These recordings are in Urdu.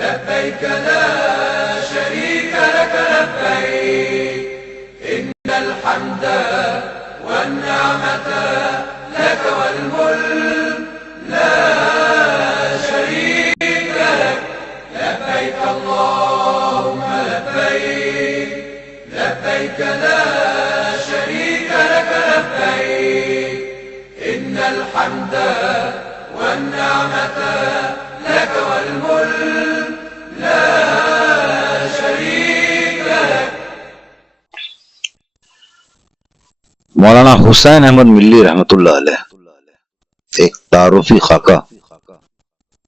لبيك لا شريك لك لبيك إن الحمد والنعمة لك والملك لا شريك لك لبيك اللهم لبيك لبيك لا شريك لك لبيك إن الحمد والنعمة لك والملك لا شريك لك۔ مولانا حسین احمد ملی رحمۃ اللہ علیہ ایک تعارفی خاکہ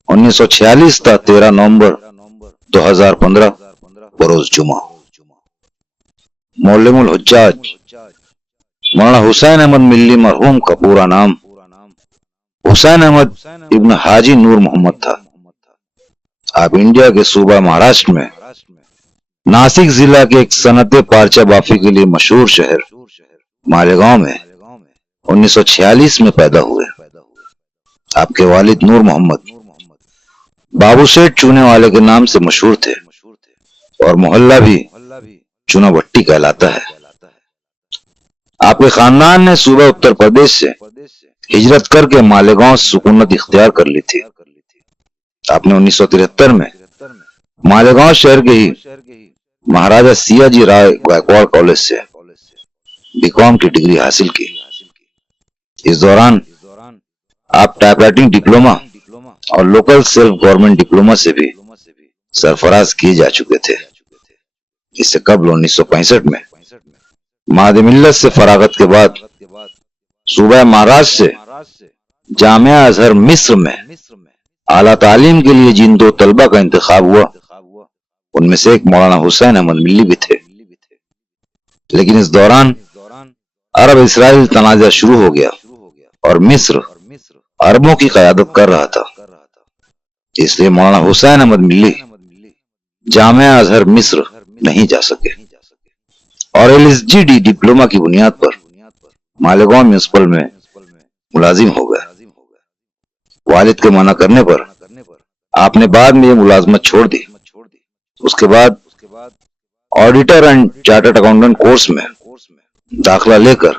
1946 تا 13 نومبر 2015 بروز جمعہ۔ معلم الحجاج مولانا حسین احمد ملی مرحوم کا پورا نام حسین احمد ابن حاجی نور محمد تھا۔ آپ انڈیا کے صوبہ مہاراشٹر میں ناسک ضلع کے ایک صنعت پارچہ بافی کے لیے مشہور شہر مالیگاؤں میں 1946 میں پیدا ہوئے۔ آپ کے والد نور محمد بابو سیٹ چونے والے کے نام سے مشہور تھے اور محلہ بھی چونا بھٹی کہلاتا ہے۔ آپ کے خاندان نے صوبہ اتر پردیش سے ہجرت کر کے مالیگاؤں سکونت اختیار کر لی تھی۔ آپ نے 1973 میں مالیگاؤں شہر کے ہی مہاراجہ سیا جی رائے گائیکواڑ کالج سے بی.کام کی ڈگری حاصل کی۔ اس دوران آپ ٹائپ رائٹنگ ڈپلومہ اور لوکل سیلف گورنمنٹ ڈپلومہ سے بھی سرفراز کیے جا چکے تھے۔ اس سے قبل 1965 میں مہد ملت سے فراغت کے بعد صوبہ مہاراشٹر سے جامعہ ازہر مصر میں اعلیٰ تعلیم کے لیے جن دو طلبہ کا انتخاب ہوا ان میں سے ایک مولانا حسین احمد ملی بھی تھے، لیکن اس دوران عرب اسرائیل تنازع شروع ہو گیا اور مصر عربوں کی قیادت کر رہا تھا، اس لیے مولانا حسین احمد ملی جامعہ ازہر مصر نہیں جا سکے اور LSGD ڈپلومہ کی بنیاد پر مالیگاؤں میونسپل میں ملازم ہو گئے۔ والد کے منع کرنے پر آپ نے بعد میں یہ ملازمت چھوڑ دی۔ اس کے بعد auditor and chartered accountant course میں داخلہ لے کر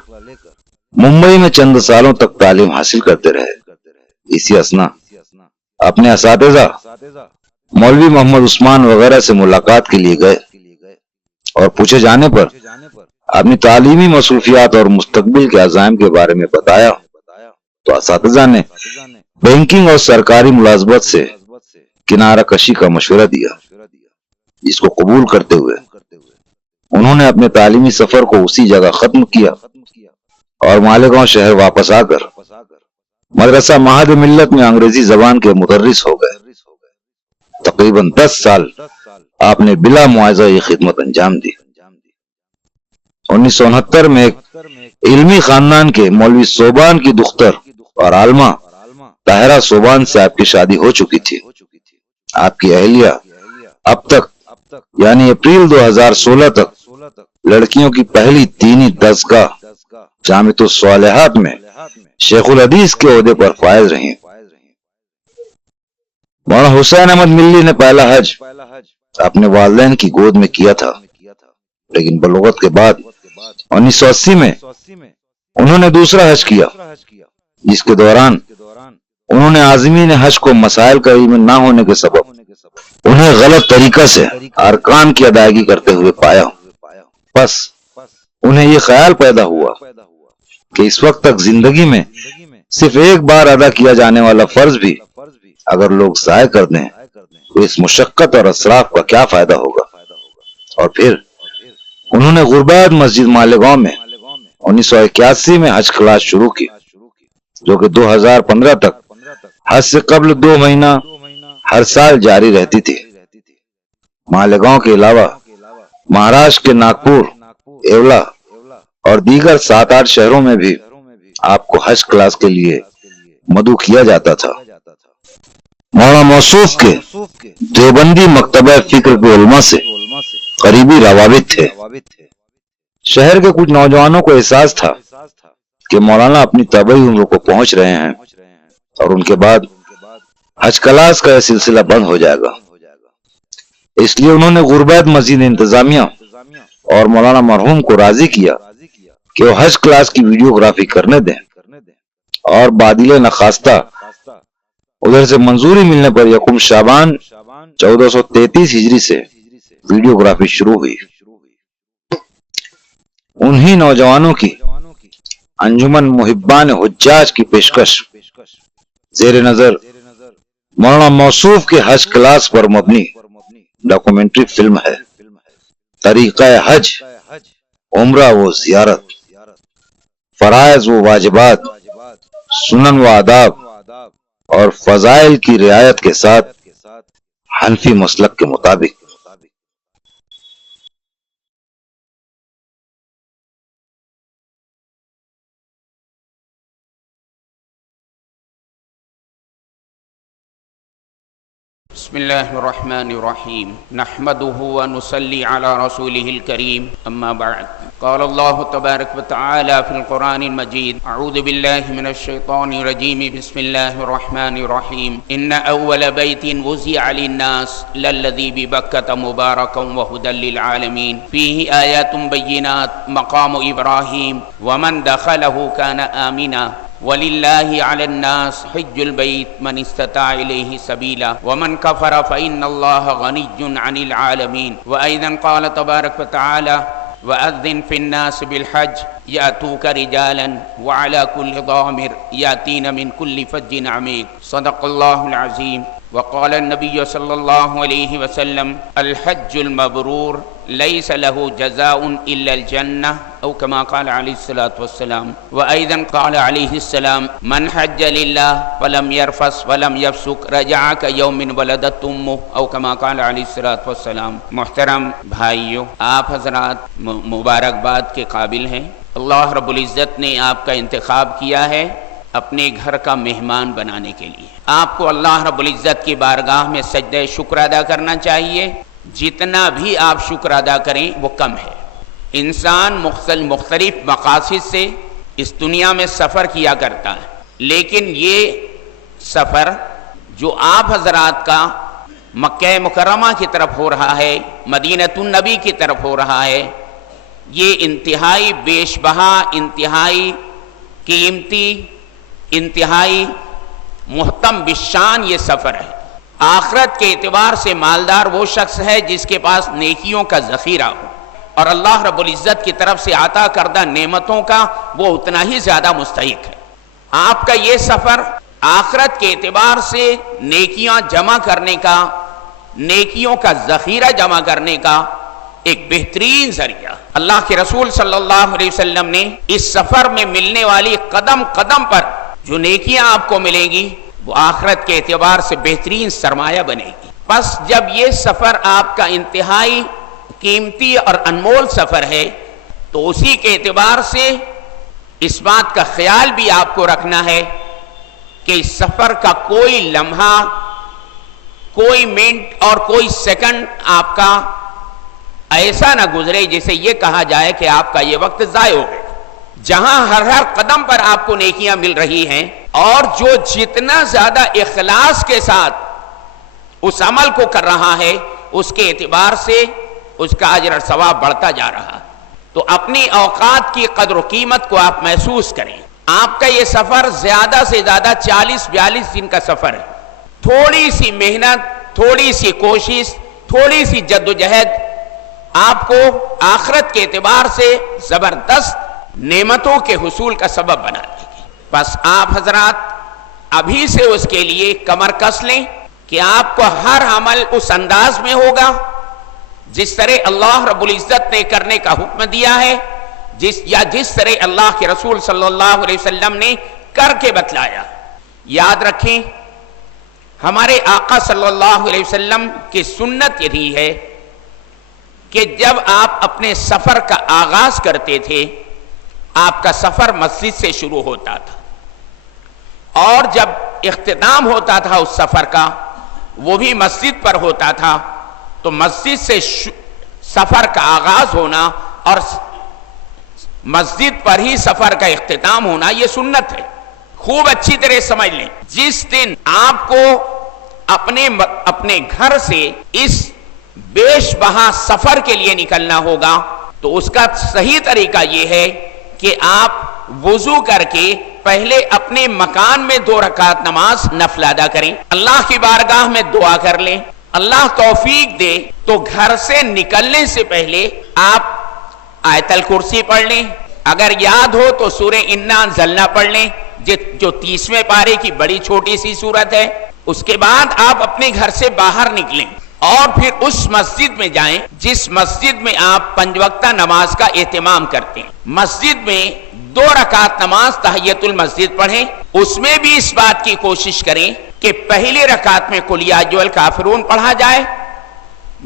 ممبئی میں چند سالوں تک تعلیم حاصل کرتے رہے۔ اسی اثنا اپنے اساتذہ مولوی محمد عثمان وغیرہ سے ملاقات کے لیے گئے اور پوچھے جانے پر اپنی تعلیمی مصروفیات اور مستقبل کے عزائم کے بارے میں بتایا تو اساتذہ نے بینکنگ اور سرکاری ملازمت سے کنارہ کشی کا مشورہ دیا، جس کو قبول کرتے ہوئے انہوں نے اپنے تعلیمی سفر کو اسی جگہ ختم کیا اور مالیگاؤں شہر واپس آ کر مدرسہ مہد ملت میں انگریزی زبان کے مدرس ہو گئے۔ تقریباً 10 سال آپ نے بلا معاوضہ یہ خدمت انجام دی۔ 1969 میں ایک علمی خاندان کے مولوی صوبان کی دختر اور عالمہ طاہرہ صوبان سے آپ کی شادی ہو چکی تھی۔ آپ کی اہلیہ اب تک یعنی اپریل 2016 تک لڑکیوں کی پہلی دینی دستگاہ جامعۃ الصالحات میں شیخ الحدیث کے عہدے پر فائز رہی۔ مولانا حسین احمد ملی نے پہلا حج اپنے والدین کی گود میں کیا تھا، لیکن بلوغت کے بعد 1980 میں انہوں نے دوسرا حج کیا، جس کے دوران انہوں نے عازمین حج کو مسائل کا علم نہ ہونے کے سبب انہیں غلط طریقہ سے ارکان کی ادائیگی کرتے ہوئے پایا۔ بس انہیں یہ خیال پیدا ہوا کہ اس وقت تک زندگی میں صرف ایک بار ادا کیا جانے والا فرض بھی اگر لوگ ضائع کر دیں تو اس مشقت اور اسراف کا کیا فائدہ ہوگا۔ اور پھر انہوں نے غربات مسجد مالیگاؤں میں 1981 میں حج کلاس شروع کی، جو کہ 2015 تک حج سے قبل 2 مہینہ ہر سال جاری رہتی تھی۔ مالیگاؤں کے علاوہ مہاراشٹر کے ناگپور، ایولا اور دیگر 7-8 شہروں میں بھی آپ کو حج کلاس کے لیے مدعو کیا جاتا تھا۔ مولانا موصوف کے دیوبندی مکتبہ فکر کے علماء سے قریبی روابط تھے۔ شہر کے کچھ نوجوانوں کو احساس تھا کہ مولانا اپنی طبعی عمر کو پہنچ رہے ہیں اور ان کے بعد حج کلاس کا یہ سلسلہ بند ہو جائے گا، اس لیے انہوں نے غربت مسجد انتظامیہ اور مولانا مرحوم کو راضی کیا کہ وہ حج کلاس کی ویڈیوگرافی کرنے دیں، اور بادل نخواستہ ادھر سے منظوری ملنے پر یکم شعبان 1433 ہجری سے ویڈیوگرافی شروع ہوئی۔ انہی نوجوانوں کی انجمن محبان حجاج کی پیشکش زیر نظر مولانا موصوف کے حج کلاس پر مبنی ڈاکومنٹری فلم ہے طریقہ حج، عمرہ و زیارت، فرائض و واجبات، سنن و آداب اور فضائل کی رعایت کے ساتھ حنفی مسلک کے مطابق۔ بسم اللہ الرحمن الرحیم نحمده ونصلی علی رسوله الکریم اما بعد قال اللہ تبارک وتعالی فی القرآن المجید اعوذ باللہ من الشیطان الرجیم بسم اللہ الرحمن الرحیم ان اول بیت وزع للناس للذی ببکۃ مبارکا وہدی للعالمین فیہ آیات بینات مقام ابراہیم ومن دخلہ کان آمنا وَلِلَّهِ عَلَى النَّاسِ حِجُّ الْبَيْتِ مَنِ اسْتَطَاعَ إِلَيْهِ سَبِيلًا وَمَنْ كَفَرَ فَإِنَّ اللَّهَ غَنِيٌّ عَنِ الْعَالَمِينَ وَأَيْضًا قَالَ تَبَارَكَ وَتَعَالَى وَأَذِّنْ فِي النَّاسِ بِالْحَجِّ يَأْتُوكَ رِجَالًا وَعَلَى كُلِّ ضَامِرٍ يَأْتِينَ مِنْ كُلِّ فَجٍّ عَمِيقٍ صدق اللہ العظیم۔ وقال النبی صلی اللہ علیہ وسلم الحج المبرور لیس له جزاء الا الجنہ او کما قال علیہ الصلاۃ والسلام۔ وأيضا قال علیہ السلام من حج للہ فلم يرفث ولم يفسق رجع كيوم ولدت امه او کما قال علیہ الصلاۃ والسلام۔ محترم بھائیو، آپ حضرات مبارکباد کے قابل ہیں۔ اللہ رب العزت نے آپ کا انتخاب کیا ہے اپنے گھر کا مہمان بنانے کے لیے۔ آپ کو اللہ رب العزت کی بارگاہ میں سجدہ شکر ادا کرنا چاہیے۔ جتنا بھی آپ شکر ادا کریں وہ کم ہے۔ انسان مختلف مقاصد سے اس دنیا میں سفر کیا کرتا ہے، لیکن یہ سفر جو آپ حضرات کا مکہ مکرمہ کی طرف ہو رہا ہے، مدینۃ النبی کی طرف ہو رہا ہے، یہ انتہائی بیش بہا، انتہائی قیمتی، انتہائی محتم بالشان یہ سفر ہے۔ آخرت کے اعتبار سے مالدار وہ شخص ہے جس کے پاس نیکیوں کا ذخیرہ ہو، اور اللہ رب العزت کی طرف سے عطا کردہ نعمتوں کا وہ اتنا ہی زیادہ مستحق ہے۔ آپ کا یہ سفر آخرت کے اعتبار سے نیکیاں جمع کرنے کا، نیکیوں کا ذخیرہ جمع کرنے کا ایک بہترین ذریعہ۔ اللہ کے رسول صلی اللہ علیہ وسلم نے اس سفر میں ملنے والی قدم قدم پر جو نیکیاں آپ کو ملیں گی وہ آخرت کے اعتبار سے بہترین سرمایہ بنے گی۔ بس جب یہ سفر آپ کا انتہائی قیمتی اور انمول سفر ہے تو اسی کے اعتبار سے اس بات کا خیال بھی آپ کو رکھنا ہے کہ اس سفر کا کوئی لمحہ، کوئی منٹ اور کوئی سیکنڈ آپ کا ایسا نہ گزرے جسے یہ کہا جائے کہ آپ کا یہ وقت ضائع ہو گیا۔ جہاں ہر قدم پر آپ کو نیکیاں مل رہی ہیں، اور جو جتنا زیادہ اخلاص کے ساتھ اس عمل کو کر رہا ہے اس کے اعتبار سے اس کا اجر اور ثواب بڑھتا جا رہا۔ تو اپنی اوقات کی قدر و قیمت کو آپ محسوس کریں۔ آپ کا یہ سفر زیادہ سے زیادہ 40-42 دن کا سفر ہے۔ تھوڑی سی محنت، تھوڑی سی کوشش، تھوڑی سی جدوجہد آپ کو آخرت کے اعتبار سے زبردست نعمتوں کے حصول کا سبب بنا دے گی۔ بس آپ حضرات ابھی سے اس کے لیے کمر کس لیں کہ آپ کو ہر عمل اس انداز میں ہوگا جس طرح اللہ رب العزت نے کرنے کا حکم دیا ہے، جس طرح اللہ کے رسول صلی اللہ علیہ وسلم نے کر کے بتلایا۔ یاد رکھیں، ہمارے آقا صلی اللہ علیہ وسلم کی سنت یہی ہے کہ جب آپ اپنے سفر کا آغاز کرتے تھے آپ کا سفر مسجد سے شروع ہوتا تھا، اور جب اختتام ہوتا تھا اس سفر کا وہ بھی مسجد پر ہوتا تھا، تو مسجد سے سفر کا آغاز ہونا اور مسجد پر ہی سفر کا اختتام ہونا یہ سنت ہے۔ خوب اچھی طرح سمجھ لیں، جس دن آپ کو اپنے گھر سے اس بیش بہا سفر کے لیے نکلنا ہوگا تو اس کا صحیح طریقہ یہ ہے کہ آپ وضو کر کے پہلے اپنے مکان میں 2 رکعت نماز نفل ادا کریں، اللہ کی بارگاہ میں دعا کر لیں، اللہ توفیق دے تو گھر سے نکلنے سے پہلے آپ آیت الکرسی پڑھ لیں، اگر یاد ہو تو سورہ انا انزلنا پڑھ لیں جو 30ویں پارے کی بڑی چھوٹی سی سورت ہے۔ اس کے بعد آپ اپنے گھر سے باہر نکلیں اور پھر اس مسجد میں جائیں جس مسجد میں آپ 5 وقتہ نماز کا اہتمام کرتے ہیں، مسجد میں 2 رکعت نماز تحیۃ المسجد پڑھیں، اس میں بھی اس بات کی کوشش کریں کہ پہلی رکعت میں قل یا ایھا الکافرون پڑھا جائے،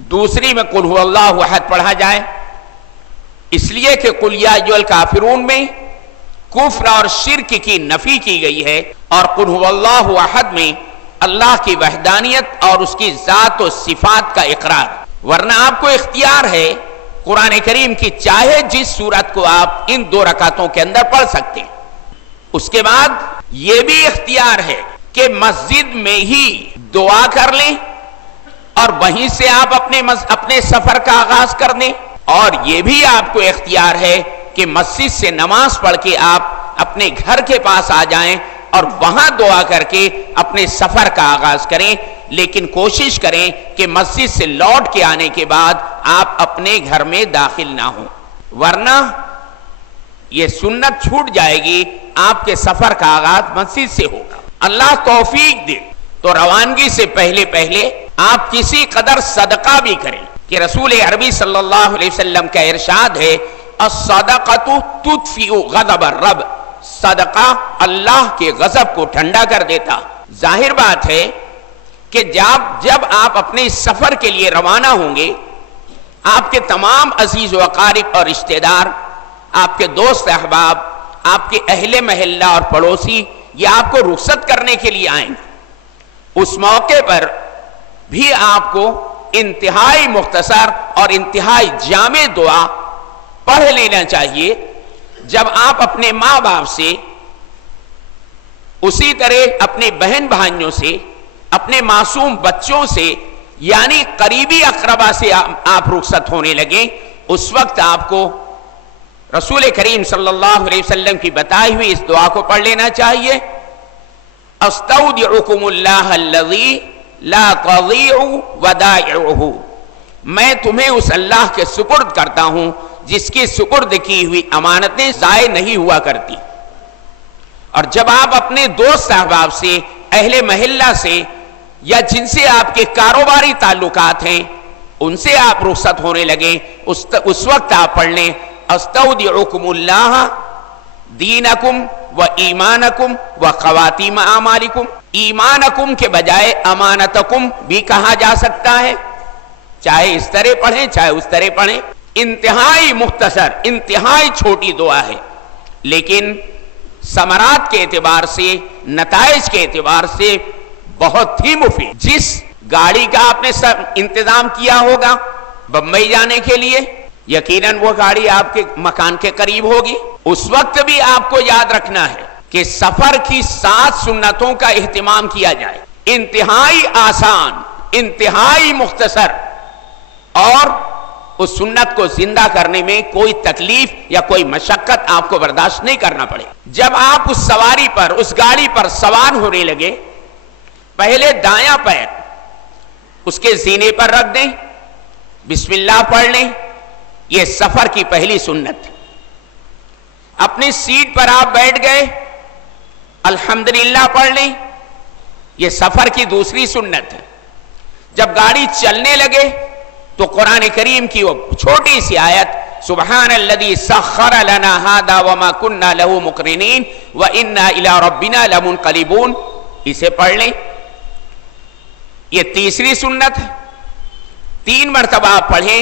دوسری میں قل ھو اللہ احد پڑھا جائے، اس لیے کہ قل یا ایھا الکافرون میں کفر اور شرک کی نفی کی گئی ہے، اور قل ھو اللہ احد میں اللہ کی وحدانیت اور اس کی ذات و صفات کا اقرار۔ ورنہ آپ کو اختیار ہے قرآن کریم کی چاہے جس سورت کو آپ ان 2 رکعتوں کے اندر پڑھ سکتے ہیں۔ اس کے بعد یہ بھی اختیار ہے کہ مسجد میں ہی دعا کر لیں اور وہیں سے آپ اپنے سفر کا آغاز کر دیں، اور یہ بھی آپ کو اختیار ہے کہ مسجد سے نماز پڑھ کے آپ اپنے گھر کے پاس آ جائیں اور وہاں دعا کر کے اپنے سفر کا آغاز کریں، لیکن کوشش کریں کہ مسجد سے لوٹ کے آنے کے بعد آپ اپنے گھر میں داخل نہ ہوں، ورنہ یہ سنت چھوٹ جائے گی، آپ کے سفر کا آغاز مسجد سے ہوگا۔ اللہ توفیق دے تو روانگی سے پہلے آپ کسی قدر صدقہ بھی کریں، کہ رسول عربی صلی اللہ علیہ وسلم کا ارشاد ہے الصدقۃ تطفئ غضب الرب، صدقہ اللہ کے غضب کو ٹھنڈا کر دیتا۔ ظاہر بات ہے کہ جب آپ اپنے سفر کے لیے روانہ ہوں گے، آپ کے تمام عزیز و اقارب اور رشتہ دار، آپ کے دوست احباب، آپ کے اہل محلہ اور پڑوسی یہ آپ کو رخصت کرنے کے لیے آئیں گے، اس موقع پر بھی آپ کو انتہائی مختصر اور انتہائی جامع دعا پڑھ لینا چاہیے۔ جب آپ اپنے ماں باپ سے، اسی طرح اپنے بہن بھائیوں سے، اپنے معصوم بچوں سے، یعنی قریبی اقربا سے آپ رخصت ہونے لگیں، اس وقت آپ کو رسول کریم صلی اللہ علیہ وسلم کی بتائی ہوئی اس دعا کو پڑھ لینا چاہیے، استودعکم اللہ الذی لا تضیع ودائعہ، میں تمہیں اس اللہ کے سپرد کرتا ہوں جس کی سپرد کی ہوئی امانتیں ضائع نہیں ہوا کرتی۔ اور جب آپ اپنے دوست احباب سے، اہل محلہ سے، یا جن سے آپ کے کاروباری تعلقات ہیں ان سے آپ رخصت ہونے لگیں، اس وقت آپ پڑھ لیں استودعکم اللہ دینکم و ایمانکم و خواتیم اعمالکم۔ ایمانکم کے بجائے امانتکم بھی کہا جا سکتا ہے، چاہے اس طرح پڑھیں چاہے اس طرح پڑھیں۔ انتہائی مختصر، انتہائی چھوٹی دعا ہے، لیکن ثمرات کے اعتبار سے، نتائج کے اعتبار سے بہت ہی مفید۔ جس گاڑی کا آپ نے انتظام کیا ہوگا بمبئی جانے کے لیے، یقیناً وہ گاڑی آپ کے مکان کے قریب ہوگی، اس وقت بھی آپ کو یاد رکھنا ہے کہ سفر کی 7 سنتوں کا اہتمام کیا جائے، انتہائی آسان، انتہائی مختصر، اور اس سنت کو زندہ کرنے میں کوئی تکلیف یا کوئی مشقت آپ کو برداشت نہیں کرنا پڑے۔ جب آپ اس سواری پر، اس گاڑی پر سوار ہونے لگے، پہلے دایاں پیر اس کے زینے پر رکھ دیں، بسم اللہ پڑھ لیں، یہ سفر کی پہلی سنت۔ اپنی سیٹ پر آپ بیٹھ گئے، الحمدللہ پڑھ لیں، یہ سفر کی دوسری سنت ہے۔ جب گاڑی چلنے لگے تو قرآن کریم کی وہ چھوٹی سی آیت سبحان الذی سخر لنا ھذا وما كنا له مقرنین وانا الی ربنا لمنقلبون، اسے پڑھ لیں، یہ تیسری سنت ہے۔ 3 مرتبہ آپ پڑھیں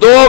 2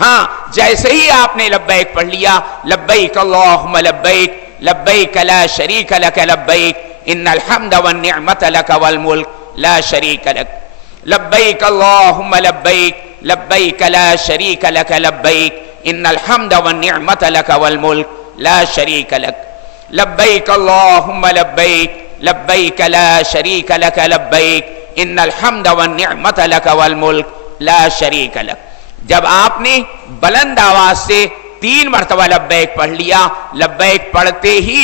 ہاں جیسے ہی آپ نے لبیک پڑھ لیا، لبیک اللہم لبیک لبیک لا شریک لک لبیک ان الحمد والنعمت لک والملک لا شریک لک، لبیک اللہم لبیک لبیک لا شریک لک لبیک ان الحمد والنعمت لک والملک لا شریک لک، لبیک اللہم لبیک لبیک لا شریک لک لبیک ان الحمد والنعمت لک والملک لا شریک لک۔ جب آپ نے بلند آواز سے 3 مرتبہ لبیک پڑھ لیا، لبیک پڑھتے ہی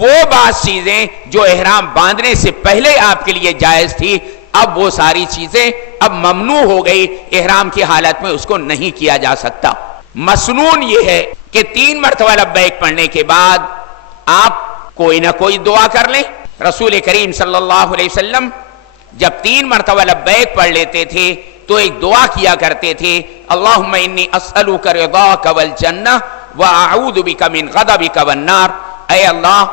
وہ بعض چیزیں جو احرام باندھنے سے پہلے آپ کے لیے جائز تھی، اب وہ ساری چیزیں اب ممنوع ہو گئی، احرام کی حالت میں اس کو نہیں کیا جا سکتا۔ مسنون یہ ہے کہ 3 مرتبہ لبیک پڑھنے کے بعد آپ کوئی نہ کوئی دعا کر لیں۔ رسول کریم صلی اللہ علیہ وسلم جب 3 مرتبہ لبیک پڑھ لیتے تھے تو ایک دعا کیا کرتے تھے، اللہم انی اسألک رضاک والجنہ واعوذ بک من غضبک والنار، اے اللہ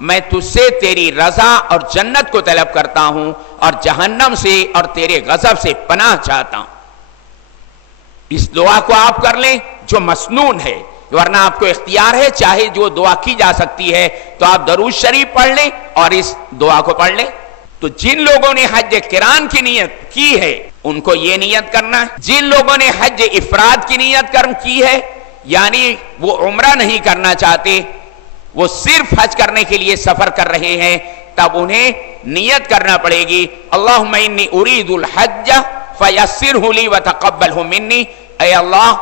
میں تجھ سے تیری رضا اور جنت کو طلب کرتا ہوں اور جہنم سے اور تیرے غضب سے پناہ چاہتا ہوں۔ اس دعا کو آپ کر لیں جو مسنون ہے، ورنہ آپ کو اختیار ہے، چاہے جو دعا کی جا سکتی ہے تو آپ درود شریف پڑھ لیں اور اس دعا کو پڑھ لیں۔ تو جن لوگوں نے حج قران کی نیت کی ہے ان کو یہ نیت کرنا ہے، جن لوگوں نے حج افراد کی نیت کی ہے یعنی وہ عمرہ نہیں کرنا چاہتے، وہ صرف حج کرنے کے لیے سفر کر رہے ہیں، تب انہیں نیت کرنا پڑے گی، اللہم انی ارید الحج فیسرہ لی وتقبلہ منی، اے اللہ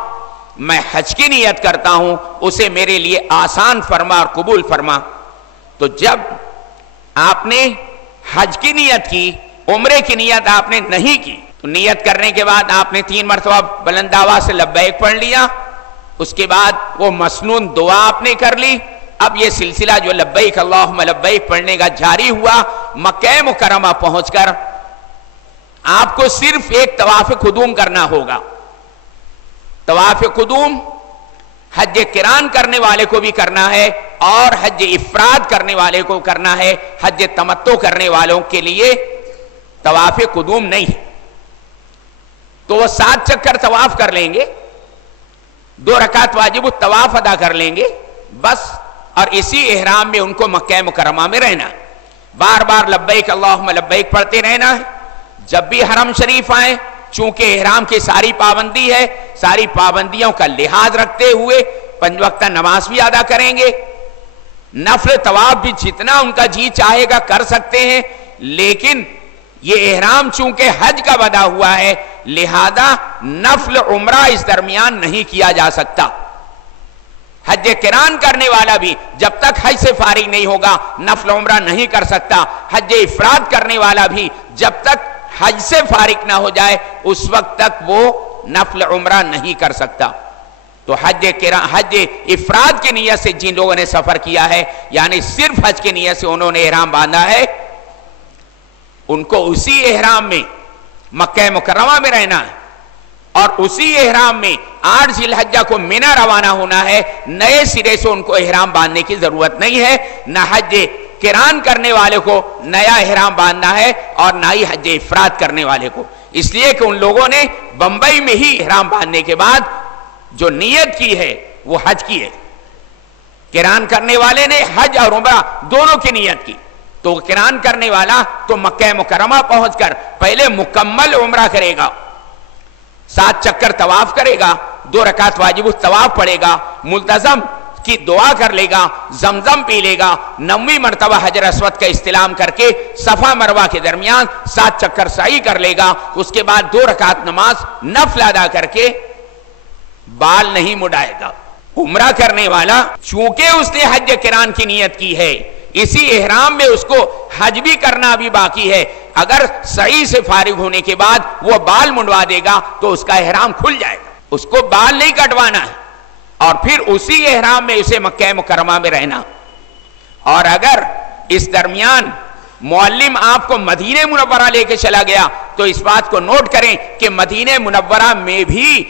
میں حج کی نیت کرتا ہوں، اسے میرے لیے آسان فرما اور قبول فرما۔ تو جب آپ نے حج کی نیت کی، عمرے کی نیت آپ نے نہیں کی، تو نیت کرنے کے بعد آپ نے 3 مرتبہ بلند آواز سے لبیک پڑھ لیا، اس کے بعد وہ مسنون دعا آپ نے کر لی۔ اب یہ سلسلہ جو لبیک اللہم لبیک پڑھنے کا جاری ہوا، مکہ مکرمہ پہنچ کر آپ کو صرف ایک طواف قدوم کرنا ہوگا۔ طواف قدوم حج قران کرنے والے کو بھی کرنا ہے اور حج افراد کرنے والے کو کرنا ہے، حج تمتع کرنے والوں کے لیے طواف قدوم نہیں ہے۔ تو وہ 7 چکر طواف کر لیں گے، 2 رکعت واجب الطواف ادا کر لیں گے بس، اور اسی احرام میں ان کو مکہ مکرمہ میں رہنا ہے، بار بار لبیک اللہم لبیک پڑھتے رہنا ہے۔ جب بھی حرم شریف آئیں، چونکہ احرام کی ساری پابندی ہے، ساری پابندیوں کا لحاظ رکھتے ہوئے 5 وقتہ نماز بھی ادا کریں گے، نفل طواف بھی جتنا ان کا جی چاہے گا کر سکتے ہیں، لیکن یہ احرام چونکہ حج کا بدا ہوا ہے لہذا نفل عمرہ اس درمیان نہیں کیا جا سکتا۔ حج قران کرنے والا بھی جب تک حج سے فارغ نہیں ہوگا نفل عمرہ نہیں کر سکتا، حج افراد کرنے والا بھی جب تک حج سے فارغ نہ ہو جائے اس وقت تک وہ نفل عمرہ نہیں کر سکتا۔ تو حج افراد کی نیت سے جن لوگوں نے سفر کیا ہے یعنی صرف حج کی نیت سے انہوں نے احرام باندھا ہے، ان کو اسی احرام میں مکہ مکرمہ میں رہنا ہے اور اسی احرام میں 8 ذی الحجہ کو منی روانہ ہونا ہے، نئے سرے سے ان کو احرام باندھنے کی ضرورت نہیں ہے، نہ حج قران کرنے والے کو نیا احرام باندھنا ہے اور نہ ہی حج افراد کرنے والے کو، اس لیے کہ ان لوگوں نے بمبئی میں ہی احرام باندھنے کے بعد جو نیت کی ہے وہ حج کی ہے، قران کرنے والے نے حج اور عمرہ دونوں کی نیت کی، تو قران کرنے والا تو مکہ مکرمہ پہنچ کر پہلے مکمل عمرہ کرے گا، 7 چکر طواف کرے گا، 2 رکعت واجب الطواف پڑھے گا، ملتزم کی دعا کر لے گا، زمزم پی لے گا، 9ویں مرتبہ حجر اسود کا استلام کر کے صفا مروہ کے درمیان 7 چکر سعی کر لے گا، اس کے بعد 2 رکعت نماز نفل ادا کر کے بال نہیں مڈائے گا۔ عمرہ کرنے والا چونکہ اس نے حج قران کی نیت کی ہے، اسی احرام میں اس کو حج بھی کرنا بھی باقی ہے، اگر سعی سے فارغ ہونے کے بعد وہ بال منڈوا دے گا تو اس کا احرام کھل جائے گا، اس کو بال نہیں کٹوانا ہے اور پھر اسی احرام میں اسے مکہ مکرمہ میں رہنا۔ اور اگر اس درمیان معلم آپ کو مدینہ منورہ لے کے چلا گیا تو اس بات کو نوٹ کریں کہ مدینہ منورہ میں بھی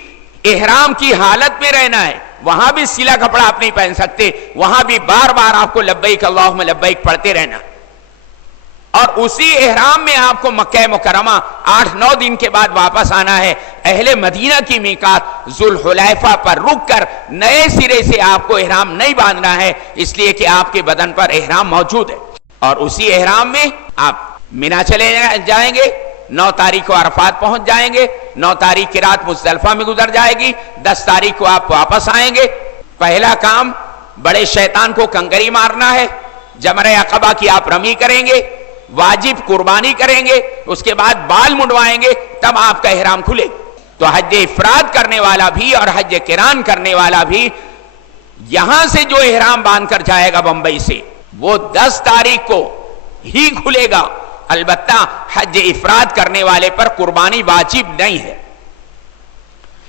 احرام کی حالت میں رہنا ہے، وہاں بھی سلا کپڑا آپ نہیں پہن سکتے، وہاں بھی بار بار آپ کو لبیک اللہم لبیک پڑھتے رہنا، اور اسی احرام میں آپ کو مکہ مکرمہ 8-9 دن کے بعد واپس آنا ہے. اہل مدینہ کی میقات ذوالحلیفہ پر رک کر نئے سرے سے آپ کو احرام نہیں باندھنا ہے، اس لیے کہ آپ کے بدن پر احرام موجود ہے. اور اسی احرام میں آپ مینا چلے جائیں گے. 9 تاریخ کو عرفات پہنچ جائیں گے. 9 تاریخ کی رات مزدلفہ میں گزر جائے گی. 10 تاریخ کو آپ واپس آئیں گے. پہلا کام بڑے شیطان کو کنکری مارنا ہے. جمرہ عقبہ کی آپ رمی کریں گے، واجب قربانی کریں گے، اس کے بعد بال منڈوائیں گے، تب آپ کا احرام کھلے. تو حج افراد کرنے والا بھی اور حج قران کرنے والا بھی یہاں سے جو احرام باندھ کر جائے گا بمبئی سے، وہ 10 تاریخ کو ہی کھلے گا. البتہ حج افراد کرنے والے پر قربانی واجب نہیں ہے.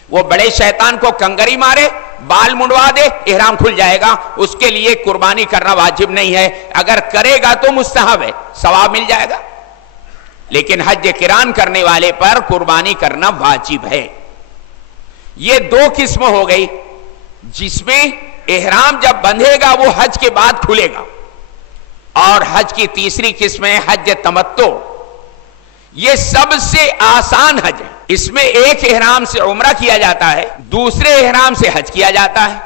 وہ بڑے شیطان کو کنگری مارے، بال منڈوا دے، احرام کھل جائے گا. اس کے لیے قربانی کرنا واجب نہیں ہے. اگر کرے گا تو مستحب ہے، ثواب مل جائے گا. لیکن حج قران کرنے والے پر قربانی کرنا واجب ہے. یہ 2 قسم ہو گئی جس میں احرام جب بندھے گا وہ حج کے بعد کھلے گا. اور حج کی تیسری قسم ہے حج تمتع. یہ سب سے آسان حج ہے. اس میں ایک احرام سے عمرہ کیا جاتا ہے، دوسرے احرام سے حج کیا جاتا ہے.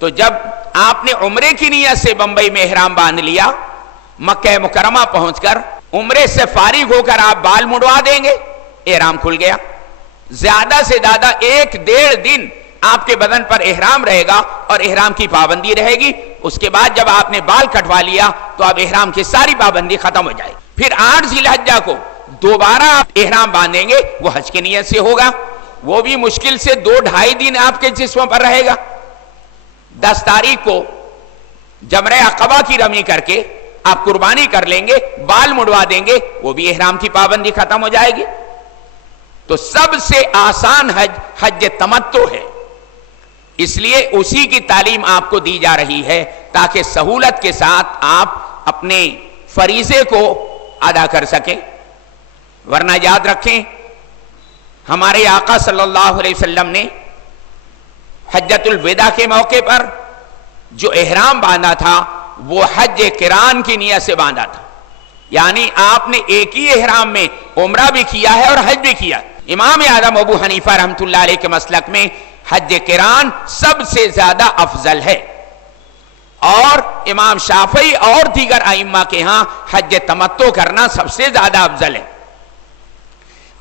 تو جب آپ نے عمرے کی نیت سے بمبئی میں احرام باندھ لیا، مکہ مکرمہ پہنچ کر عمرے سے فارغ ہو کر آپ بال منڈوا دیں گے، احرام کھل گیا. زیادہ سے زیادہ 1-1.5 دن آپ کے بدن پر احرام رہے گا اور احرام کی پابندی رہے گی. اس کے بعد جب آپ نے بال کٹوا لیا تو اب احرام کی ساری پابندی ختم ہو جائے گی. پھر 8 ذی الحجہ کو دوبارہ آپ احرام باندھیں گے، وہ حج کی نیت سے ہوگا. وہ بھی مشکل سے 2-2.5 دن آپ کے جسم پر رہے گا. 10 تاریخ کو جمرہ عقبہ کی رمی کر کے آپ قربانی کر لیں گے، بال مڑوا دیں گے، وہ بھی احرام کی پابندی ختم ہو جائے گی. تو سب سے آسان حج حج تمتع ہے. اس لیے اسی کی تعلیم آپ کو دی جا رہی ہے تاکہ سہولت کے ساتھ آپ اپنے فریضے کو ادا کر سکیں. ورنہ یاد رکھیں، ہمارے آقا صلی اللہ علیہ وسلم نے حجۃ الوداع کے موقع پر جو احرام باندھا تھا وہ حج قران کی نیت سے باندھا تھا. یعنی آپ نے ایک ہی احرام میں عمرہ بھی کیا ہے اور حج بھی کیا. امام اعظم ابو حنیفہ رحمۃ اللہ علیہ کے مسلک میں حج قران سب سے زیادہ افضل ہے، اور امام شافعی اور دیگر ائمہ کے ہاں حج تمتع کرنا سب سے زیادہ افضل ہے.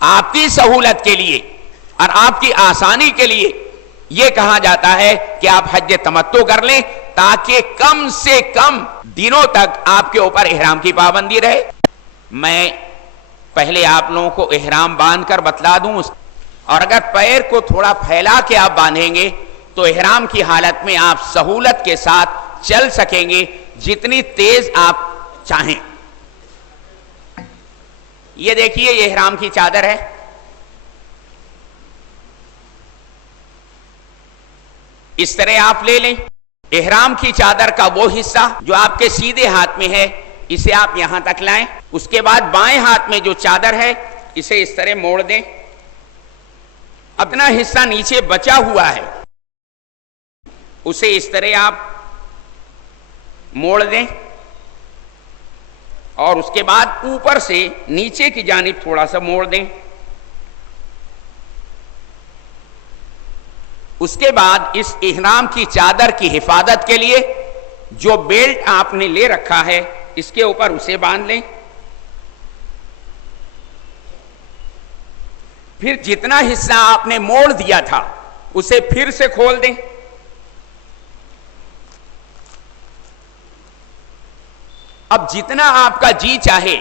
آپ کی سہولت کے لیے اور آپ کی آسانی کے لیے یہ کہا جاتا ہے کہ آپ حج تمتع کر لیں تاکہ کم سے کم دنوں تک آپ کے اوپر احرام کی پابندی رہے. میں پہلے آپ لوگوں کو احرام باندھ کر بتلا دوں، اور اگر پیر کو تھوڑا پھیلا کے آپ باندھیں گے تو احرام کی حالت میں آپ سہولت کے ساتھ چل سکیں گے جتنی تیز آپ چاہیں. یہ دیکھیے، یہ احرام کی چادر ہے. اس طرح آپ لے لیں. احرام کی چادر کا وہ حصہ جو آپ کے سیدھے ہاتھ میں ہے اسے آپ یہاں تک لائیں. اس کے بعد بائیں ہاتھ میں جو چادر ہے اسے اس طرح موڑ دیں. اپنا حصہ نیچے بچا ہوا ہے اسے اس طرح آپ موڑ دیں، اور اس کے بعد اوپر سے نیچے کی جانب تھوڑا سا موڑ دیں. اس کے بعد اس احرام کی چادر کی حفاظت کے لیے جو بیلٹ آپ نے لے رکھا ہے اس کے اوپر اسے باندھ لیں. پھر جتنا حصہ آپ نے موڑ دیا تھا اسے پھر سے کھول دیں. اب جتنا آپ کا جی چاہے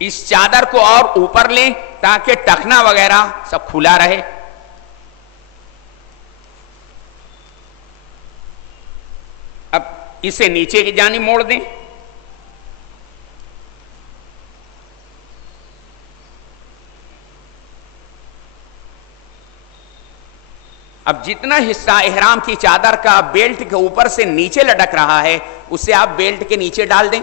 اس چادر کو اور اوپر لیں تاکہ ٹخنا وغیرہ سب کھلا رہے. اب اسے نیچے کی جانب موڑ دیں. اب جتنا حصہ احرام کی چادر کا بیلٹ کے اوپر سے نیچے لٹک رہا ہے اسے آپ بیلٹ کے نیچے ڈال دیں.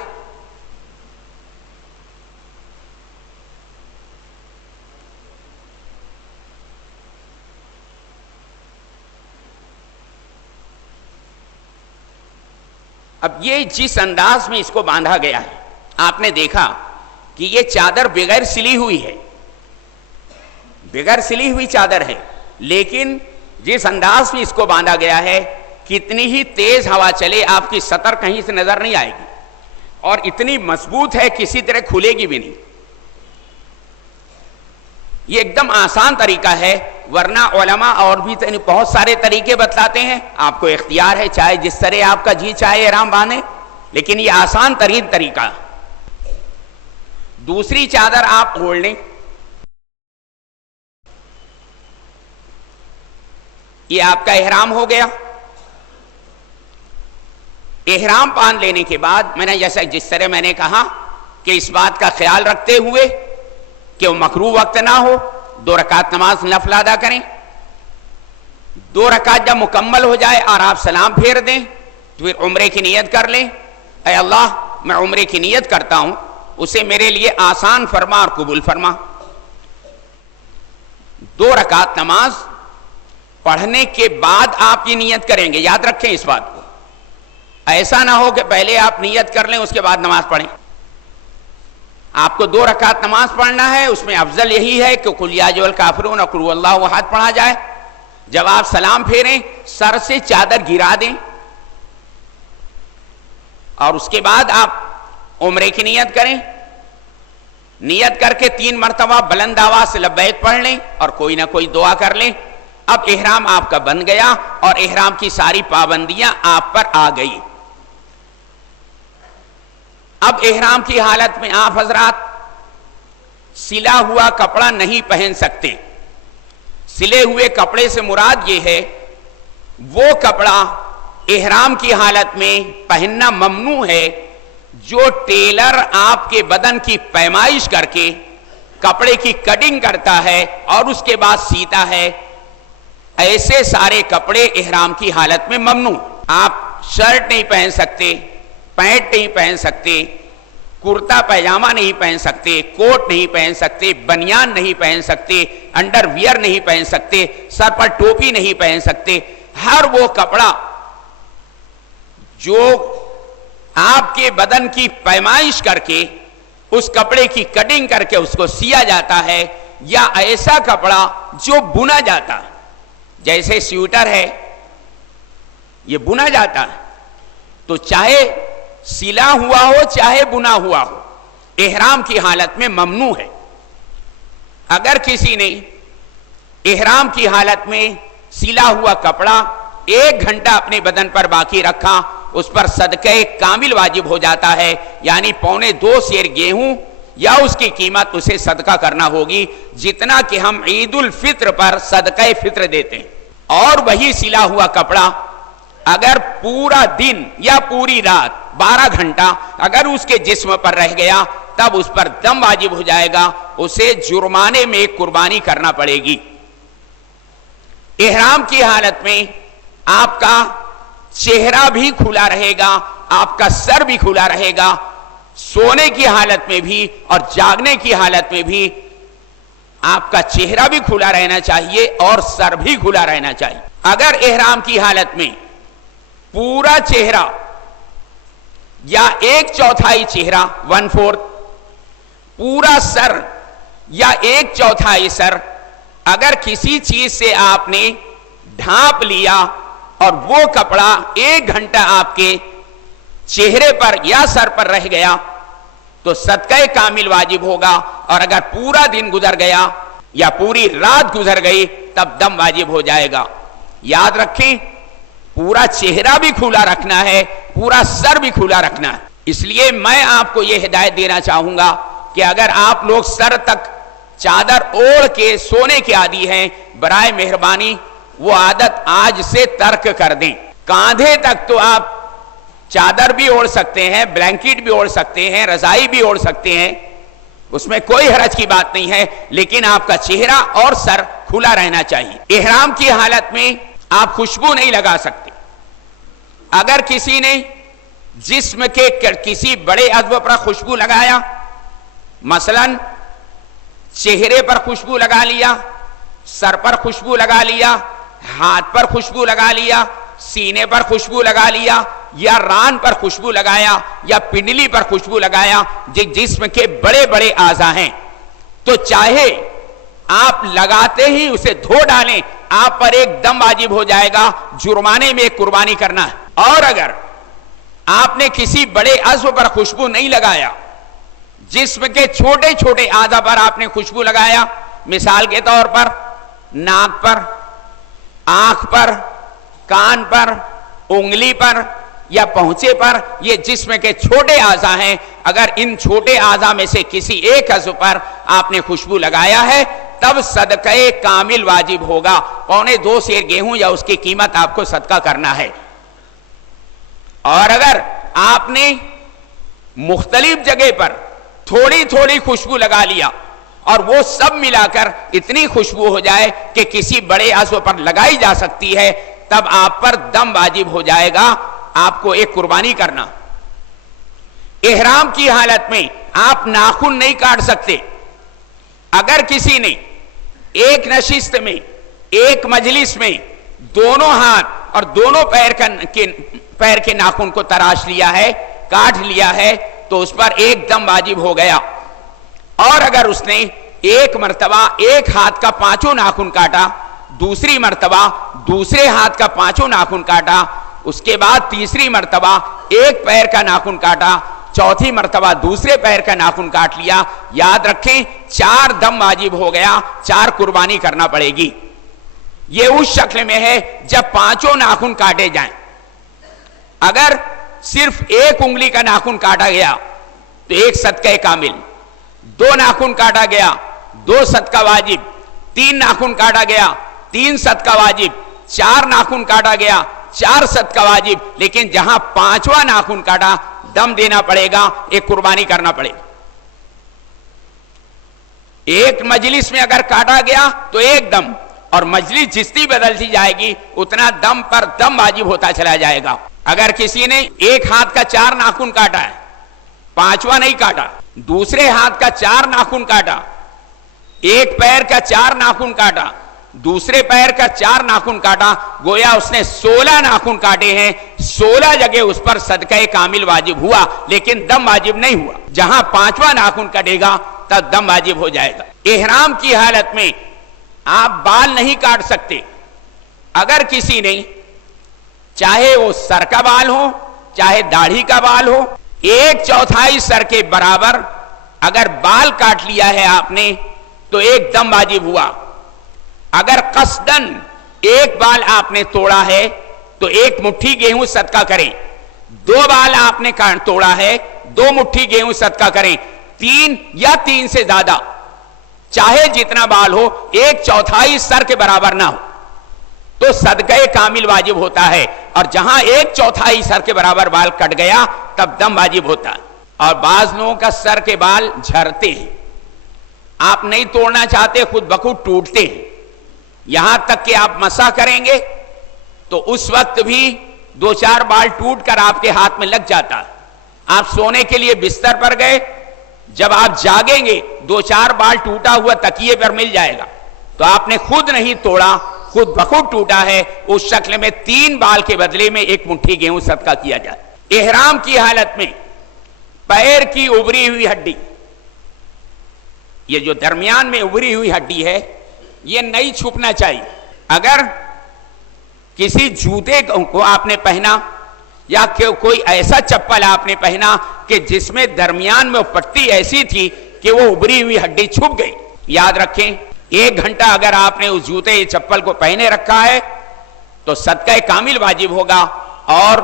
اب یہ جس انداز میں اس کو باندھا گیا ہے آپ نے دیکھا کہ یہ چادر بغیر سلی ہوئی ہے، بغیر سلی ہوئی چادر ہے، لیکن جس انداز میں اس کو باندھا گیا ہے، کتنی ہی تیز ہوا چلے آپ کی سطر کہیں سے نظر نہیں آئے گی، اور اتنی مضبوط ہے کسی طرح کھلے گی بھی نہیں۔ یہ ایک دم آسان طریقہ ہے، ورنہ علماء اور بھی بہت سارے طریقے بتلاتے ہیں، آپ کو اختیار ہے، چاہے جس طرح آپ کا جی چاہے احرام باندھیں، لیکن یہ آسان ترین طریقہ۔ دوسری چادر آپ اوڑھ لیں، یہ آپ کا احرام ہو گیا۔ احرام باندھ لینے کے بعد میں نے جس طرح میں نے کہا کہ اس بات کا خیال رکھتے ہوئے کہ وہ مکروہ وقت نہ ہو، 2 رکعت نماز نفل ادا کریں۔ 2 رکعت جب مکمل ہو جائے اور آپ سلام پھیر دیں تو پھر عمرے کی نیت کر لیں، اے اللہ میں عمرے کی نیت کرتا ہوں، اسے میرے لیے آسان فرما اور قبول فرما۔ 2 رکعت نماز پڑھنے کے بعد آپ یہ نیت کریں گے، یاد رکھیں اس بات کو، ایسا نہ ہو کہ پہلے آپ نیت کر لیں اس کے بعد نماز پڑھیں۔ آپ کو 2 رکعت نماز پڑھنا ہے، اس میں افضل یہی ہے کہ قل یا ایھا الکافرون اور قل ھو اللہ احد پڑھا جائے۔ جب آپ سلام پھیریں سر سے چادر گرا دیں، اور اس کے بعد آپ عمرے کی نیت کریں، نیت کر کے 3 مرتبہ بلند آواز سے لبیک پڑھ لیں اور کوئی نہ کوئی دعا کر لیں۔ اب احرام آپ کا بن گیا اور احرام کی ساری پابندیاں آپ پر آ گئی۔ اب احرام کی حالت میں آپ حضرات سلا ہوا کپڑا نہیں پہن سکتے۔ سلے ہوئے کپڑے سے مراد یہ ہے وہ کپڑا احرام کی حالت میں پہننا ممنوع ہے جو ٹیلر آپ کے بدن کی پیمائش کر کے کپڑے کی کٹنگ کرتا ہے اور اس کے بعد سیتا ہے، ایسے سارے کپڑے احرام کی حالت میں ممنوع۔ آپ شرٹ نہیں پہن سکتے، پینٹ نہیں پہن سکتے، کرتا پیجامہ نہیں پہن سکتے، کوٹ نہیں پہن سکتے، بنیان نہیں پہن سکتے، انڈر ویئر نہیں پہن سکتے، سر پر ٹوپی نہیں پہن سکتے۔ ہر وہ کپڑا جو آپ کے بدن کی پیمائش کر کے اس کپڑے کی کٹنگ کر کے اس کو سیا جاتا ہے، یا ایسا کپڑا جو بنا جاتا ہے، جیسے سویٹر ہے یہ بنا جاتا ہے، تو چاہے سلا ہوا ہو چاہے بنا ہوا ہو احرام کی حالت میں ممنوع ہے۔ اگر کسی نے احرام کی حالت میں سلا ہوا کپڑا 1 گھنٹہ اپنے بدن پر باقی رکھا، اس پر صدقہ کامل واجب ہو جاتا ہے، یعنی 2.25 سیر گیہوں یا اس کی قیمت اسے صدقہ کرنا ہوگی، جتنا کہ ہم عید الفطر پر صدقہ فطر دیتے ہیں۔ اور وہی سلا ہوا کپڑا اگر پورا دن یا پوری رات 12 گھنٹہ اگر اس کے جسم پر رہ گیا تب اس پر دم واجب ہو جائے گا، اسے جرمانے میں قربانی کرنا پڑے گی۔ احرام کی حالت میں آپ کا چہرہ بھی کھلا رہے گا، آپ کا سر بھی کھلا رہے گا، سونے کی حالت میں بھی اور جاگنے کی حالت میں بھی آپ کا چہرہ بھی کھلا رہنا چاہیے اور سر بھی کھلا رہنا چاہیے۔ اگر احرام کی حالت میں پورا چہرہ یا 1/4 چہرہ 1/4 پورا سر یا 1/4 سر اگر کسی چیز سے آپ نے ڈھانپ لیا اور وہ کپڑا 1 گھنٹہ آپ کے چہرے پر یا سر پر رہ گیا تو صدقہ کامل واجب ہوگا، اور اگر پورا دن گزر گیا یا پوری رات گزر گئی تب دم واجب ہو جائے گا۔ یاد رکھیں پورا چہرہ بھی کھلا رکھنا ہے، پورا سر بھی کھلا رکھنا ہے۔ اس لیے میں آپ کو یہ ہدایت دینا چاہوں گا کہ اگر آپ لوگ سر تک چادر اوڑھ کے سونے کے عادی ہیں، برائے مہربانی وہ عادت آج سے ترک کر دیں۔ کاندھے تک تو آپ چادر بھی اوڑھ سکتے ہیں، بلینکٹ بھی اوڑھ سکتے ہیں، رضائی بھی اوڑھ سکتے ہیں، اس میں کوئی حرج کی بات نہیں ہے، لیکن آپ کا چہرہ اور سر کھلا رہنا چاہیے۔ احرام کی حالت میں آپ خوشبو نہیں لگا سکتے۔ اگر کسی نے جسم کے کسی بڑے عضو پر خوشبو لگایا، مثلا چہرے پر خوشبو لگا لیا، سر پر خوشبو لگا لیا، ہاتھ پر خوشبو لگا لیا، سینے پر خوشبو لگا لیا، یا ران پر خوشبو لگایا یا پنڈلی پر خوشبو لگایا، جسم کے بڑے بڑے اعضاء ہیں، تو چاہے آپ لگاتے ہی اسے دھو ڈالیں، آپ پر ایک دم واجب ہو جائے گا، جرمانے میں ایک قربانی کرنا ہے۔ اور اگر آپ نے کسی بڑے عضو پر خوشبو نہیں لگایا، جسم کے چھوٹے چھوٹے اعضاء پر آپ نے خوشبو لگایا، مثال کے طور پر ناک پر، آنکھ پر، کان پر، انگلی پر یا پہنچے پر، یہ جسم کے چھوٹے اعضاء ہیں، اگر ان چھوٹے اعضاء میں سے کسی ایک عضو پر آپ نے خوشبو لگایا ہے تب صدقہ کامل واجب ہوگا، 2.25 سیر گیہوں یا اس کی قیمت آپ کو صدقہ کرنا ہے۔ اور اگر آپ نے مختلف جگہ پر تھوڑی تھوڑی خوشبو لگا لیا اور وہ سب ملا کر اتنی خوشبو ہو جائے کہ کسی بڑے عضو پر لگائی جا سکتی ہے، تب آپ پر دم واجب ہو جائے گا، آپ کو ایک قربانی کرنا۔ احرام کی حالت میں آپ ناخن نہیں کاٹ سکتے۔ اگر کسی نے ایک نشست میں، ایک مجلس میں دونوں ہاتھ اور دونوں پیر کے ناخن کو تراش لیا ہے، کاٹ لیا ہے، تو اس پر ایک دم واجب ہو گیا۔ اور اگر اس نے ایک مرتبہ ایک ہاتھ کا 5 ناخن کاٹا، دوسری مرتبہ دوسرے ہاتھ کا 5 ناخن کاٹا، اس کے بعد تیسری مرتبہ ایک پیر کا ناخن کاٹا، چوتھی مرتبہ دوسرے پیر کا ناخن کاٹ لیا، یاد رکھیں 4 دم واجب ہو گیا، 4 قربانی کرنا پڑے گی۔ یہ اس شکل میں ہے جب 5 ناخن کاٹے جائیں۔ اگر صرف ایک انگلی کا ناخن کاٹا گیا تو ایک صدقہ کامل، 2 ناخن کاٹا گیا 2 صدقہ واجب، 3 ناخن کاٹا گیا 3 صدقہ واجب، 4 ناخن کاٹا گیا 4 صدقہ واجب، لیکن جہاں 5واں ناخن کاٹا دم دینا پڑے گا، ایک قربانی کرنا پڑے گا۔ ایک مجلس میں اگر کاٹا گیا تو ایک دم، اور مجلس جتنی بدلتی جائے گی اتنا دم پر دم واجب ہوتا چلا جائے گا۔ اگر کسی نے ایک ہاتھ کا 4 ناخن کاٹا ہے، 5واں نہیں کاٹا، دوسرے ہاتھ کا 4 ناخن کاٹا، ایک پیر کا 4 ناخن کاٹا، دوسرے پیر کا 4 ناخن کاٹا، گویا اس نے 16 ناخن کاٹے ہیں، 16 جگہ اس پر صدقہ کامل واجب ہوا، لیکن دم واجب نہیں ہوا۔ جہاں 5واں ناخن کٹے گا تب دم واجب ہو جائے گا۔ احرام کی حالت میں آپ بال نہیں کاٹ سکتے۔ اگر کسی نے چاہے وہ سر کا بال ہو چاہے داڑھی کا بال ہو، 1/4 سر کے برابر اگر بال کاٹ لیا ہے آپ نے تو ایک دم واجب ہوا۔ اگر قصدن ایک بال آپ نے توڑا ہے تو 1 مٹھی گیہوں صدقہ کریں، 2 بال آپ نے توڑا ہے 2 مٹھی گیہوں صدقہ کریں، 3 یا 3 سے زیادہ، چاہے جتنا بال ہو 1/4 سر کے برابر نہ ہو تو صدقہ کامل واجب ہوتا ہے۔ اور جہاں 1/4 سر کے برابر بال کٹ گیا تب دم واجب ہوتا ہے۔ اور بعض لوگوں کا سر کے بال جھڑتے ہیں، آپ نہیں توڑنا چاہتے، خود بخود ٹوٹتے ہیں، یہاں تک کہ آپ مسح کریں گے تو اس وقت بھی 2-4 بال ٹوٹ کر آپ کے ہاتھ میں لگ جاتا ہے۔ آپ سونے کے لیے بستر پر گئے، جب آپ جاگیں گے 2-4 بال ٹوٹا ہوا تکیے پر مل جائے گا، تو آپ نے خود نہیں توڑا، خود بخود ٹوٹا ہے، اس شکل میں 3 بال کے بدلے میں 1 مٹھی گیہوں صدقہ کیا جائے۔ احرام کی حالت میں پیر کی ابری ہوئی ہڈی، یہ جو درمیان میں ابری ہوئی ہڈی ہے، یہ نہیں چھپنا چاہیے۔ اگر کسی جوتے کو آپ نے پہنا یا کوئی ایسا چپل آپ نے پہنا کہ جس میں درمیان میں پٹی ایسی تھی کہ وہ ابری ہوئی ہڈی چھپ گئی، یاد رکھیں 1 گھنٹہ اگر آپ نے اس جوتے چپل کو پہنے رکھا ہے تو صدقہ کامل واجب ہوگا، اور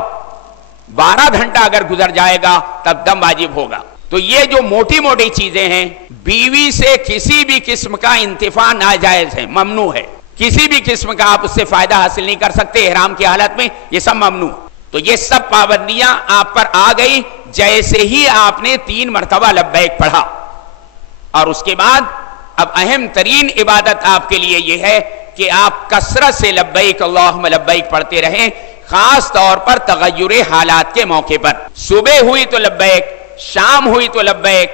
12 گھنٹہ اگر گزر جائے گا تب دم واجب ہوگا۔ تو یہ جو موٹی موٹی چیزیں ہیں، بیوی سے کسی بھی قسم کا انتفاع ناجائز ہے، ممنوع ہے، کسی بھی قسم کا آپ اس سے فائدہ حاصل نہیں کر سکتے احرام کی حالت میں، یہ سب ممنوع۔ تو یہ سب پابندیاں آپ پر آ گئی جیسے ہی آپ نے 3 مرتبہ لبیک پڑھا۔ اور اس کے بعد اب اہم ترین عبادت آپ کے لیے یہ ہے کہ آپ کثرت سے لبیک اللہم لبیک پڑھتے رہیں، خاص طور پر تغیر حالات کے موقع پر۔ صبح ہوئی تو لبیک، شام ہوئی تو لبیک،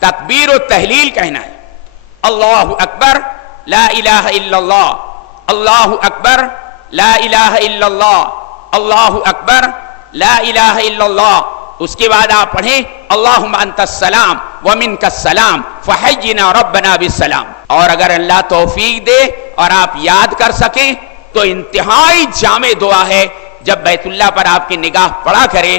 تکبیر و تحلیل کہنا ہے. اللہ اکبر لا الہ الا اللہ، اللہ اکبر لا الہ الا اللہ، اللہ اکبر لا الہ الا اللہ. اس کے بعد آپ پڑھیں اللہم انت السلام ومنک السلام فحینا ربنا بالسلام. اور اگر اللہ توفیق دے اور آپ یاد کر سکیں تو انتہائی جامع دعا ہے. جب بیت اللہ پر آپ کی نگاہ پڑا کرے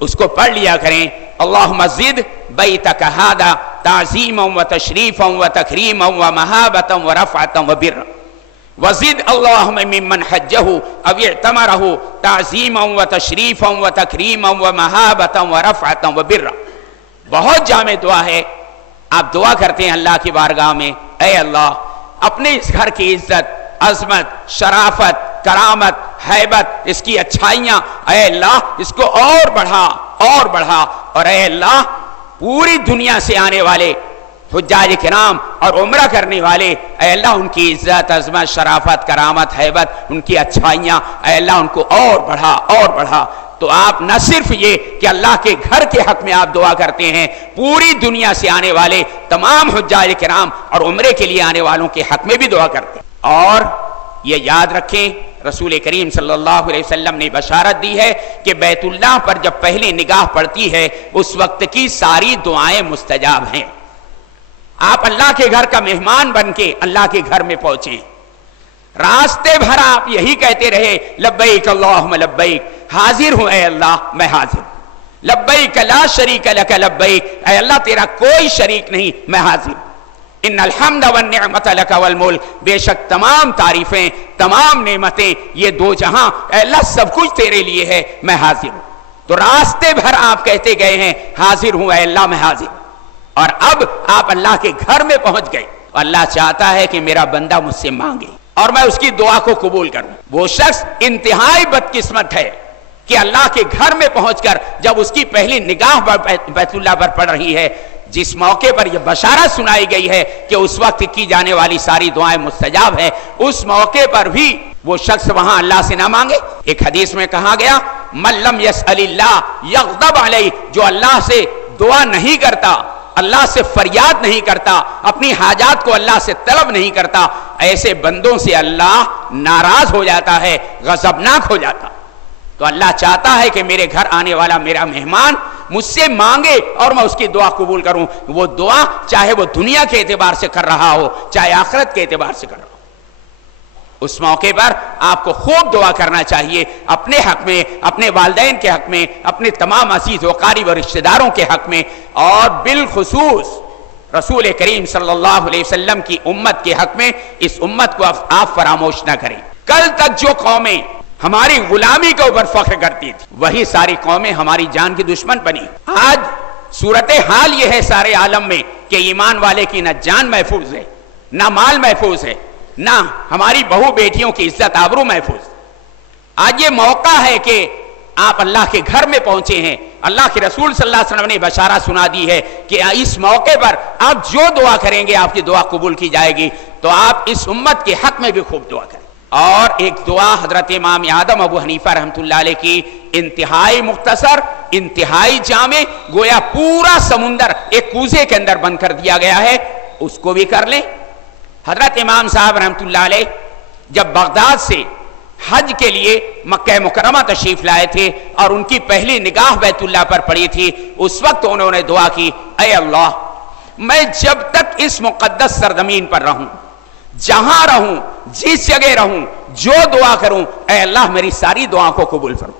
اس کو پڑھ لیا کریں. اللہم زد بیتک ھذا تعظیما و تشریفا و تکریما و مہابتا و رفعتا و برا، وزد اللہم ممن حجہ او اعتمرہ تعظیما و تشریفا و تکریما و مہابتا و رفعتا و برا. بہت جامع دعا ہے. آپ دعا کرتے ہیں اللہ کی بارگاہ میں، اے اللہ اپنے اس گھر کی عزت، عظمت، شرافت، کرامت، ہیبت، اس کی اچھائیاں، اے اللہ اس کو اور بڑھا اور بڑھا. اور اے اللہ پوری دنیا سے آنے والے حجاج کرام اور عمرہ کرنے والے، اے اللہ ان کی عزت، عظمت، شرافت، کرامت، ہیبت، ان کی اچھائیاں، اے اللہ ان کو اور بڑھا اور بڑھا. تو آپ نہ صرف یہ کہ اللہ کے گھر کے حق میں آپ دعا کرتے ہیں، پوری دنیا سے آنے والے تمام حجاج کرام اور عمرے کے لیے آنے والوں کے حق میں بھی دعا کرتے ہیں. اور یہ یاد رکھیں رسول کریم صلی اللہ علیہ وسلم نے بشارت دی ہے کہ بیت اللہ پر جب پہلی نگاہ پڑتی ہے اس وقت کی ساری دعائیں مستجاب ہیں. آپ اللہ کے گھر کا مہمان بن کے اللہ کے گھر میں پہنچے، راستے بھر آپ یہی کہتے رہے لبیک اللہم لبیک، حاضر ہوں اے اللہ میں حاضر، لبیک لا شریک لک لبیک، اے اللہ تیرا کوئی شریک نہیں میں حاضر، ان الحمد والنعمت لک والملک، بے شک تمام تعریفیں تمام نعمتیں یہ دو جہاں اے اللہ سب کچھ تیرے لیے ہے میں حاضر ہوں. تو راستے بھر آپ کہتے گئے ہیں حاضر ہوں اے اللہ میں حاضر. اور اب آپ اللہ کے گھر میں پہنچ گئے. اللہ چاہتا ہے کہ میرا بندہ مجھ سے مانگے اور میں اس کی دعا کو قبول کروں. وہ شخص انتہائی بدقسمت ہے کہ اللہ کے گھر میں پہنچ کر جب اس کی پہلی نگاہ بیت اللہ پر پڑ رہی ہے، جس موقع پر یہ بشارت سنائی گئی ہے کہ اس وقت کی جانے والی ساری دعائیں مستجاب ہیں، اس موقع پر بھی وہ شخص وہاں اللہ سے نہ مانگے. ایک حدیث میں کہا گیا من لم یسأل اللہ یغضب علیہ، جو اللہ سے دعا نہیں کرتا، اللہ سے فریاد نہیں کرتا، اپنی حاجات کو اللہ سے طلب نہیں کرتا، ایسے بندوں سے اللہ ناراض ہو جاتا ہے، غضبناک ہو جاتا. تو اللہ چاہتا ہے کہ میرے گھر آنے والا میرا مہمان مجھ سے مانگے اور میں اس کی دعا قبول کروں. وہ دعا چاہے وہ دنیا کے اعتبار سے کر رہا ہو چاہے آخرت کے اعتبار سے کر رہا ہو. اس موقع پر آپ کو خوب دعا کرنا چاہیے اپنے حق میں، اپنے والدین کے حق میں، اپنے تمام عزیز و قریب اور رشتہ داروں کے حق میں، اور بالخصوص رسول کریم صلی اللہ علیہ وسلم کی امت کے حق میں. اس امت کو آپ فراموش نہ کریں. کل تک جو قومیں ہماری غلامی کے اوپر فخر کرتی تھی وہی ساری قومیں ہماری جان کی دشمن بنی. آج صورتحال یہ ہے سارے عالم میں کہ ایمان والے کی نہ جان محفوظ ہے، نہ مال محفوظ ہے، نہ ہماری بہو بیٹیوں کی عزت آبرو محفوظ. آج یہ موقع ہے کہ آپ اللہ کے گھر میں پہنچے ہیں. اللہ کے رسول صلی اللہ علیہ وسلم نے بشارت سنا دی ہے کہ اس موقع پر آپ جو دعا کریں گے آپ کی دعا قبول کی جائے گی. تو آپ اس امت کے حق میں بھی خوب دعا کریں. اور ایک دعا حضرت امام اعظم ابو حنیفہ رحمۃ اللہ علیہ کی انتہائی مختصر، انتہائی جامع، گویا پورا سمندر ایک کوزے کے اندر بند کر دیا گیا ہے، اس کو بھی کر لیں. حضرت امام صاحب رحمۃ اللہ علیہ جب بغداد سے حج کے لیے مکہ مکرمہ تشریف لائے تھے اور ان کی پہلی نگاہ بیت اللہ پر پڑی تھی، اس وقت انہوں نے دعا کی اے اللہ میں جب تک اس مقدس سرزمین پر رہوں، جہاں رہوں، جس جگہ رہوں، جو دعا کروں، اے اللہ میری ساری دعاؤں کو قبول فرما.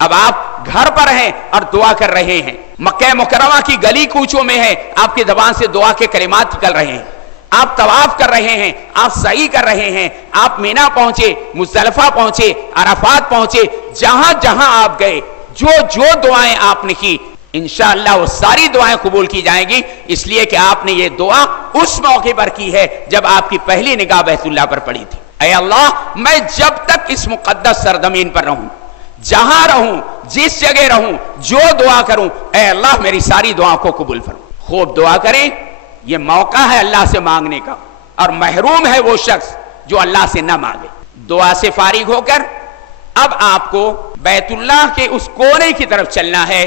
اب آپ گھر پر ہیں اور دعا کر رہے ہیں، مکہ مکرمہ کی گلی کوچوں میں ہیں، آپ کی زبان سے دعا کے کلمات نکل رہے ہیں، آپ طواف کر رہے ہیں، آپ سعی کر رہے ہیں، آپ مینا پہنچے، مزدلفہ پہنچے، عرفات پہنچے، جہاں جہاں آپ گئے، جو دعائیں آپ نے کی انشاءاللہ وہ ساری دعائیں قبول کی جائیں گی. اس لیے کہ آپ نے یہ دعا اس موقع پر کی ہے جب آپ کی پہلی نگاہ بیت اللہ پر پڑی تھی. اے اللہ میں جب تک اس مقدس سرزمین پر رہوں، جہاں رہوں، جس جگہ رہوں، جو دعا کروں، اے اللہ میری ساری دعاؤں کو قبول فرما. خوب دعا کریں، یہ موقع ہے اللہ سے مانگنے کا، اور محروم ہے وہ شخص جو اللہ سے نہ مانگے. دعا سے فارغ ہو کر اب آپ کو بیت اللہ کے اس کونے کی طرف چلنا ہے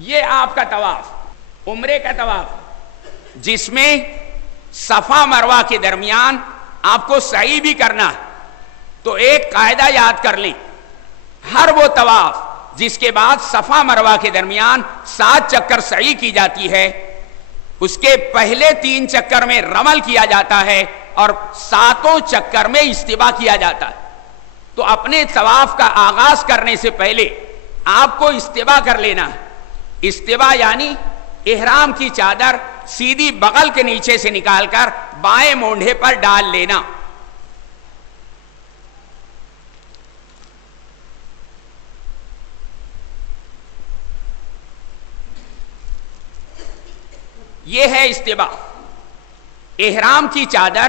یہ آپ کا طواف عمرے کا طواف، جس میں صفا مروہ کے درمیان آپ کو سعی بھی کرنا ہے۔ تو ایک قاعدہ یاد کر لیں، ہر وہ طواف جس کے بعد صفا مروہ کے درمیان 7 چکر سعی کی جاتی ہے، اس کے پہلے 3 چکر میں رمل کیا جاتا ہے اور 7 چکر میں استوا کیا جاتا ہے۔ تو اپنے طواف کا آغاز کرنے سے پہلے آپ کو استوا کر لینا ہے۔ استوا یعنی احرام کی چادر سیدھی بغل کے نیچے سے نکال کر بائیں مونڈھے پر ڈال لینا۔ یہ ہے استوا، احرام کی چادر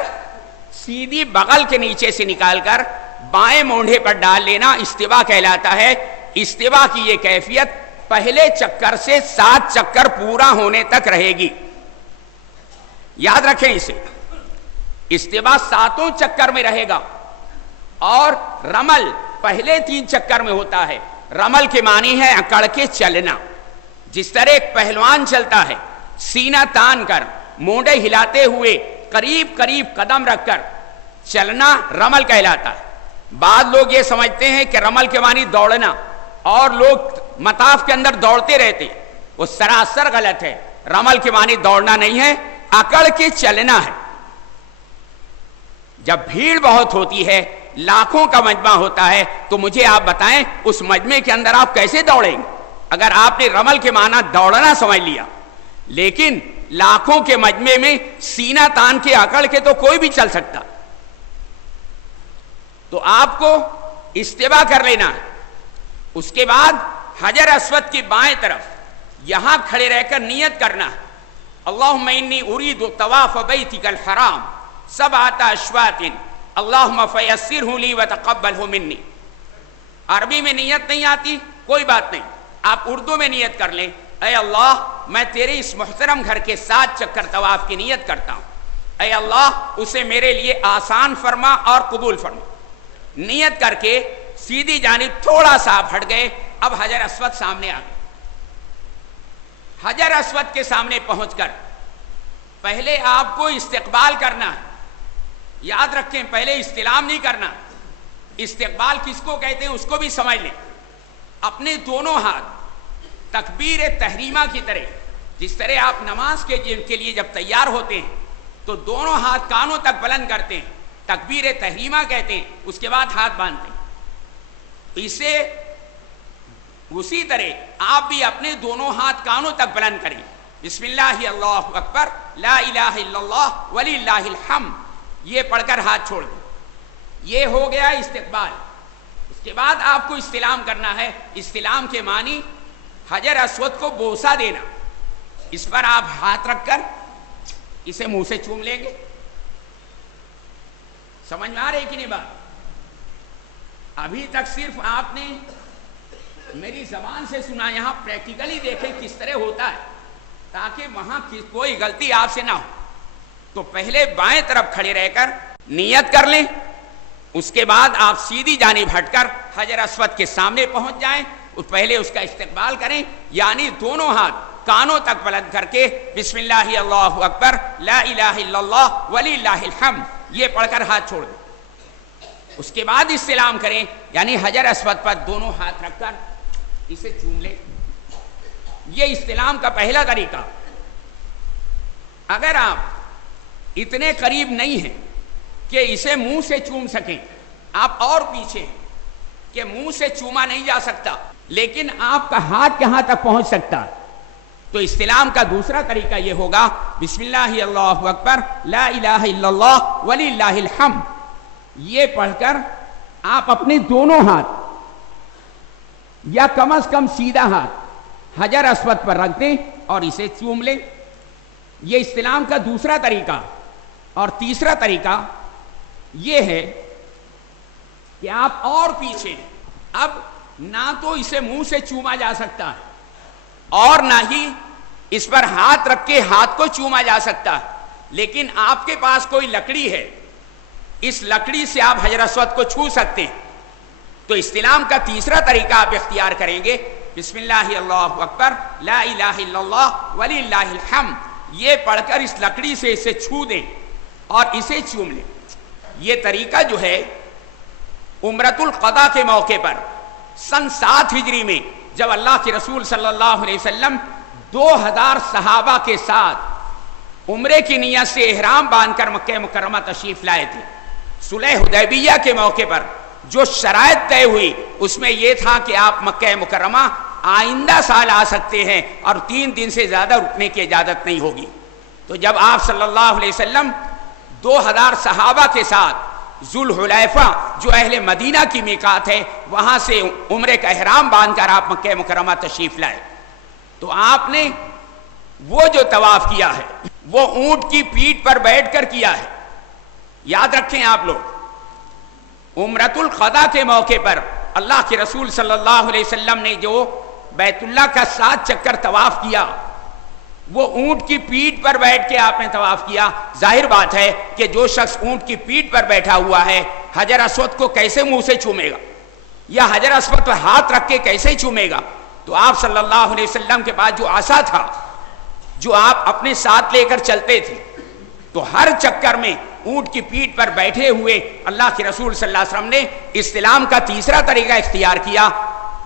سیدھی بغل کے نیچے سے نکال کر بائیں مونڈھے پر ڈال لینا استوا کہلاتا ہے۔ استوا کی یہ کیفیت پہلے چکر سے 7 چکر پورا ہونے تک رہے گی، یاد رکھیں اسے۔ استوا 7 چکر میں رہے گا، اور رمل پہلے 3 چکر میں ہوتا ہے۔ رمل کے معنی ہے اکڑ کے چلنا، جس طرح ایک پہلوان چلتا ہے سینہ تان کر، مونڈے ہلاتے ہوئے قریب قریب قدم رکھ کر چلنا رمل کہلاتا ہے۔ بعض لوگ یہ سمجھتے ہیں کہ رمل کے معنی دوڑنا، اور لوگ مطاف کے اندر دوڑتے رہتے، وہ سراسر غلط ہے۔ رمل کے معنی دوڑنا نہیں ہے، اکڑ کے چلنا ہے۔ جب بھیڑ بہت ہوتی ہے، لاکھوں کا مجمع ہوتا ہے، تو مجھے آپ بتائیں اس مجمع کے اندر آپ کیسے دوڑیں گے؟ اگر آپ نے رمل کے معنی دوڑنا سمجھ لیا، لیکن لاکھوں کے مجمع میں سینہ تان کے اکڑ کے تو کوئی بھی چل سکتا۔ تو آپ کو استوا کر لینا ہے۔ اس کے بعد حجر اسود کی بائیں طرف یہاں کھڑے رہ کر نیت کرنا ہے، اللہم انی ارید طواف بیتک الحرام 7 اشواط اللہم فیسرہ لی وتقبلہ منی۔ عربی میں نیت نہیں آتی، کوئی بات نہیں، آپ اردو میں نیت کر لیں، اے اللہ میں تیرے اس محترم گھر کے 7 چکر طواف کی نیت کرتا ہوں، اے اللہ اسے میرے لیے آسان فرما اور قبول فرما۔ نیت کر کے سیدھی جانب تھوڑا سا آپ ہٹ گئے، اب حجر اسود سامنے آ گئے۔ حجر اسود کے سامنے پہنچ کر پہلے آپ کو استقبال کرنا ہے۔ یاد رکھیں، پہلے استلام نہیں کرنا۔ استقبال کس کو کہتے ہیں اس کو بھی سمجھ لیں۔ اپنے دونوں ہاتھ تکبیر تحریمہ کی طرح، جس طرح آپ نماز کے لیے جب تیار ہوتے ہیں تو دونوں ہاتھ کانوں تک بلند کرتے ہیں، تکبیر تحریمہ کہتے ہیں، اس کے بعد ہاتھ باندھتے ہیں۔ اسے اسی طرح آپ بھی اپنے دونوں ہاتھ کانوں تک بلند کریں، بسم اللہ اللہ اکبر لا الہ الا اللہ وللہ الحمد، یہ پڑھ کر ہاتھ چھوڑ دیں۔ یہ ہو گیا استقبال۔ اس کے بعد آپ کو استلام کرنا ہے۔ استلام کے معنی حجر اسود کو بوسہ دینا۔ اس پر آپ ہاتھ رکھ کر اسے منہ سے چوم لیں گے۔ سمجھ میں آ رہی کہ نہیں بات؟ ابھی تک صرف آپ نے میری زبان سے سنا، یہاں پریکٹیکلی دیکھیں کس طرح ہوتا ہے، تاکہ وہاں کوئی غلطی آپ سے نہ ہو۔ تو پہلے بائیں طرف کھڑے رہ کر نیت کر لیں، اس کے بعد آپ سیدھی جانب ہٹ کر حجر اسود کے سامنے پہنچ جائیں، پہلے اس کا استقبال کریں، یعنی دونوں ہاتھ کانوں تک بلند کر کے بسم اللہ اللہ اکبر لا الہ الا اللہ وللہ الحمد یہ پڑھ کر ہاتھ چھوڑ دیں۔ اس کے بعد استلام کریں، یعنی حجر اسود پر دونوں ہاتھ رکھ کر اسے چوم لیں۔ یہ استلام کا پہلا طریقہ۔ اگر آپ اتنے قریب نہیں ہیں کہ اسے منہ سے چوم سکیں، آپ اور پیچھے ہیں کہ منہ سے چوما نہیں جا سکتا، لیکن آپ کا ہاتھ کہاں تک پہنچ سکتا، تو استلام کا دوسرا طریقہ یہ ہوگا، بسم اللہ اللہ اکبر لا الہ الا اللہ وللہ الحمد یہ پڑھ کر آپ اپنے دونوں ہاتھ یا کم از کم سیدھا ہاتھ حجر اسود پر رکھ دیں اور اسے چوم لیں۔ یہ استلام کا دوسرا طریقہ۔ اور تیسرا طریقہ یہ ہے کہ آپ اور پیچھے، اب نہ تو اسے منہ سے چوما جا سکتا ہے اور نہ ہی اس پر ہاتھ رکھ کے ہاتھ کو چوما جا سکتا ہے، لیکن آپ کے پاس کوئی لکڑی ہے، اس لکڑی سے آپ حجر اسود کو چھو سکتے ہیں۔ تو استلام کا تیسرا طریقہ آپ اختیار کریں گے، بسم اللہ اللہ اکبر لا الہ الا اللہ وللہ الحمد یہ پڑھ کر اس لکڑی سے اسے چھو دیں اور اسے چوم لیں۔ یہ طریقہ جو ہے عمرۃ القضاء کے موقع پر سن 7 ہجری میں جب اللہ کے رسول صلی اللہ علیہ وسلم 2000 صحابہ کے ساتھ عمرے کی نیت سے احرام باندھ کر مکہ مکرمہ تشریف لائے تھے، صلح حدیبیہ کے موقع پر جو شرائط طے ہوئی اس میں یہ تھا کہ آپ مکہ مکرمہ آئندہ سال آ سکتے ہیں اور 3 دن سے زیادہ رکنے کی اجازت نہیں ہوگی۔ تو جب آپ صلی اللہ علیہ وسلم 2000 صحابہ کے ساتھ ذوالحلیفہ جو اہل مدینہ کی میقات ہے وہاں سے عمرے کا احرام باندھ کر آپ مکہ مکرمہ تشریف لائے، تو آپ نے وہ جو طواف کیا ہے وہ اونٹ کی پیٹھ پر بیٹھ کر کیا ہے۔ یاد رکھیں آپ لوگ، عمرۃ القضاء کے موقع پر اللہ کے رسول صلی اللہ علیہ وسلم نے جو بیت اللہ کا 7 چکر طواف کیا وہ اونٹ کی پیٹھ پر بیٹھ کے آپ نے طواف کیا۔ ظاہر بات ہے کہ جو شخص اونٹ کی پیٹھ پر بیٹھا ہوا ہے حجر اسود کو کیسے منہ سے چومے گا یا حجر اسود پر ہاتھ رکھ کے کیسے چومے گا؟ تو آپ صلی اللہ علیہ وسلم کے پاس جو عصا تھا جو آپ اپنے ساتھ لے کر چلتے تھے، تو ہر چکر میں اونٹ کی پیٹھ پر بیٹھے ہوئے اللہ کے رسول صلی اللہ علیہ وسلم نے استلام کا تیسرا طریقہ اختیار کیا،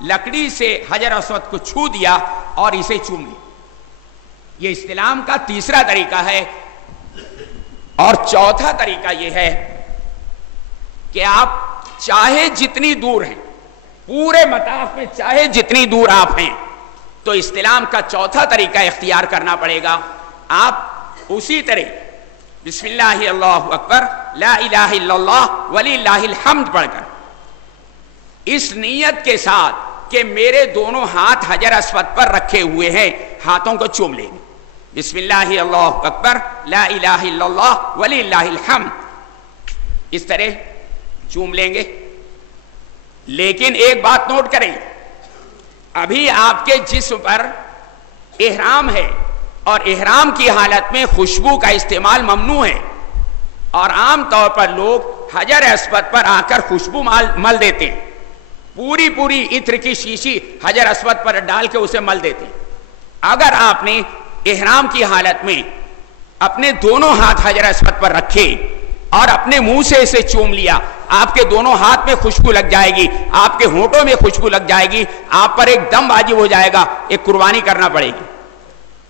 لکڑی سے حجر اسود کو چھو دیا اور اسے چوم لیا۔ یہ استلام کا تیسرا طریقہ ہے۔ اور چوتھا طریقہ یہ ہے کہ آپ چاہے جتنی دور ہیں، پورے مطاف میں چاہے جتنی دور آپ ہیں، تو استلام کا چوتھا طریقہ اختیار کرنا پڑے گا۔ آپ اسی طرح بسم اللہ اللہ اکبر لا الہ الا اللہ وللہ الحمد پڑھ کر اس نیت کے ساتھ کہ میرے دونوں ہاتھ حجر اسود پر رکھے ہوئے ہیں ہاتھوں کو چوم لیں گے۔ بسم اللہ اللہ اکبر لا الہ الا اللہ وللہ الحمد اس طرح چوم لیں گے۔ لیکن ایک بات نوٹ کریں، ابھی آپ کے جسم پر احرام ہے اور احرام کی حالت میں خوشبو کا استعمال ممنوع ہے، اور عام طور پر لوگ حجر اسود پر آ کر خوشبو مل دیتے ہیں، پوری عطر کی شیشی حجر اسود پر ڈال کے اسے مل دیتے ہیں۔ اگر آپ نے احرام کی حالت میں اپنے دونوں ہاتھ حجر اسود پر رکھے اور اپنے منہ سے اسے چوم لیا، آپ کے دونوں ہاتھ میں خوشبو لگ جائے گی، آپ کے ہونٹوں میں خوشبو لگ جائے گی، آپ پر ایک دم واجب ہو جائے گا، ایک قربانی کرنا پڑے گی۔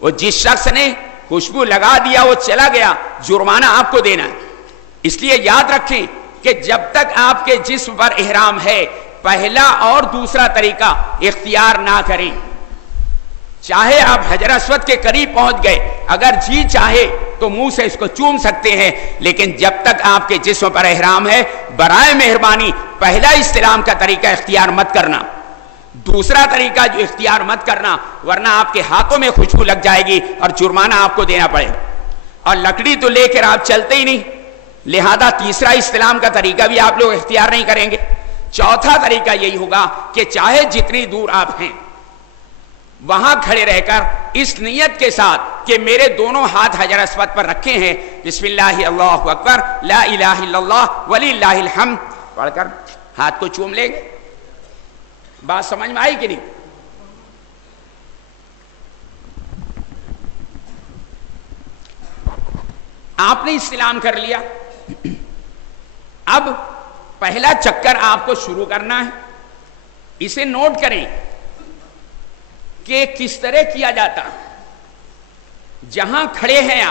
وہ جس شخص نے خوشبو لگا دیا وہ چلا گیا، جرمانہ آپ کو دینا ہے۔ اس لیے یاد رکھیں کہ جب تک آپ کے جسم پر احرام ہے پہلا اور دوسرا طریقہ اختیار نہ کریں۔ چاہے آپ حجر اسود کے قریب پہنچ گئے، اگر جی چاہے تو منہ سے اس کو چوم سکتے ہیں، لیکن جب تک آپ کے جسم پر احرام ہے برائے مہربانی پہلا استلام کا طریقہ اختیار مت کرنا، دوسرا طریقہ جو اختیار مت کرنا، ورنہ آپ کے ہاتھوں میں خوشبو لگ جائے گی اور جرمانہ آپ کو دینا پڑے گا۔ اور لکڑی تو لے کر آپ چلتے ہی نہیں، لہذا تیسرا استلام کا طریقہ بھی آپ لوگ اختیار نہیں کریں گے۔ چوتھا طریقہ یہی ہوگا کہ چاہے جتنی دور آپ ہیں وہاں کھڑے رہ کر اس نیت کے ساتھ کہ میرے دونوں ہاتھ حجر اسود پر رکھے ہیں، بسم اللہ اللہ اکبر لا الہ الا اللہ وللہ الحمد پڑھ کر ہاتھ کو چوم لیں گے۔ بات سمجھ میں آئی کہ نہیں؟ آپ نے استلام کر لیا، اب پہلا چکر آپ کو شروع کرنا ہے۔ اسے نوٹ کریں کہ کس طرح کیا جاتا۔ جہاں کھڑے ہیں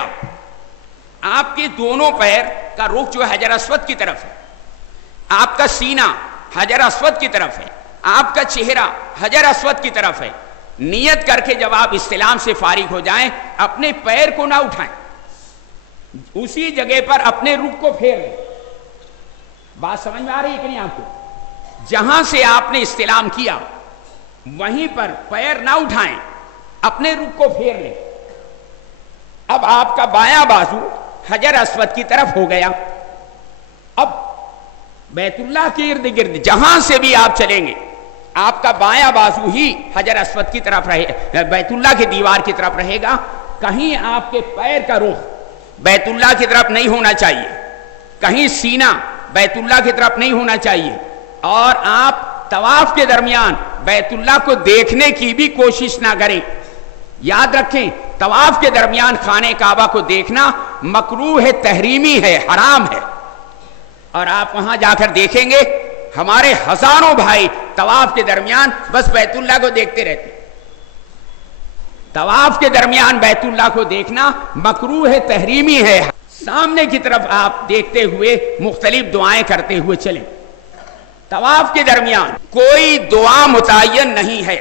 آپ کے دونوں پیر کا رخ جو ہے حجر اسود کی طرف ہے، آپ کا سینہ حجر اسود کی طرف ہے، آپ کا چہرہ حجر اسود کی طرف ہے۔ نیت کر کے جب آپ استلام سے فارغ ہو جائیں اپنے پیر کو نہ اٹھائیں، اسی جگہ پر اپنے رخ کو پھیر لیں۔ بات سمجھ میں آ رہی ہے کہ نہیں آپ کو؟ جہاں سے آپ نے استلام کیا وہیں پر پیر نہ اٹھائیں، اپنے رخ کو پھیر لیں۔ اب آپ کا بایاں بازو حجر اسود کی طرف ہو گیا۔ اب بیت اللہ کے ارد گرد جہاں سے بھی آپ چلیں گے آپ کا بایاں بازو ہی حجر اسود کی طرف رہے، بیت اللہ کی دیوار کی طرف رہے گا۔ کہیں آپ کے پیر کا رخ بیت اللہ کی طرف نہیں ہونا چاہیے، کہیں سینہ بیت اللہ کی طرف نہیں ہونا چاہیے، اور آپ طواف کے درمیان بیت اللہ کو دیکھنے کی بھی کوشش نہ کریں. یاد رکھیں طواف کے درمیان خانہ کعبہ کو دیکھنا مکروہ ہے، تحریمی ہے، حرام ہے. اور آپ وہاں جا کر دیکھیں گے ہمارے ہزاروں بھائی طواف کے درمیان بس بیت اللہ کو دیکھتے رہتے. طواف کے درمیان بیت اللہ کو دیکھنا مکروہ ہے، تحریمی ہے. سامنے کی طرف آپ دیکھتے ہوئے مختلف دعائیں کرتے ہوئے چلیں. طواف کے درمیان کوئی دعا متعین نہیں ہے.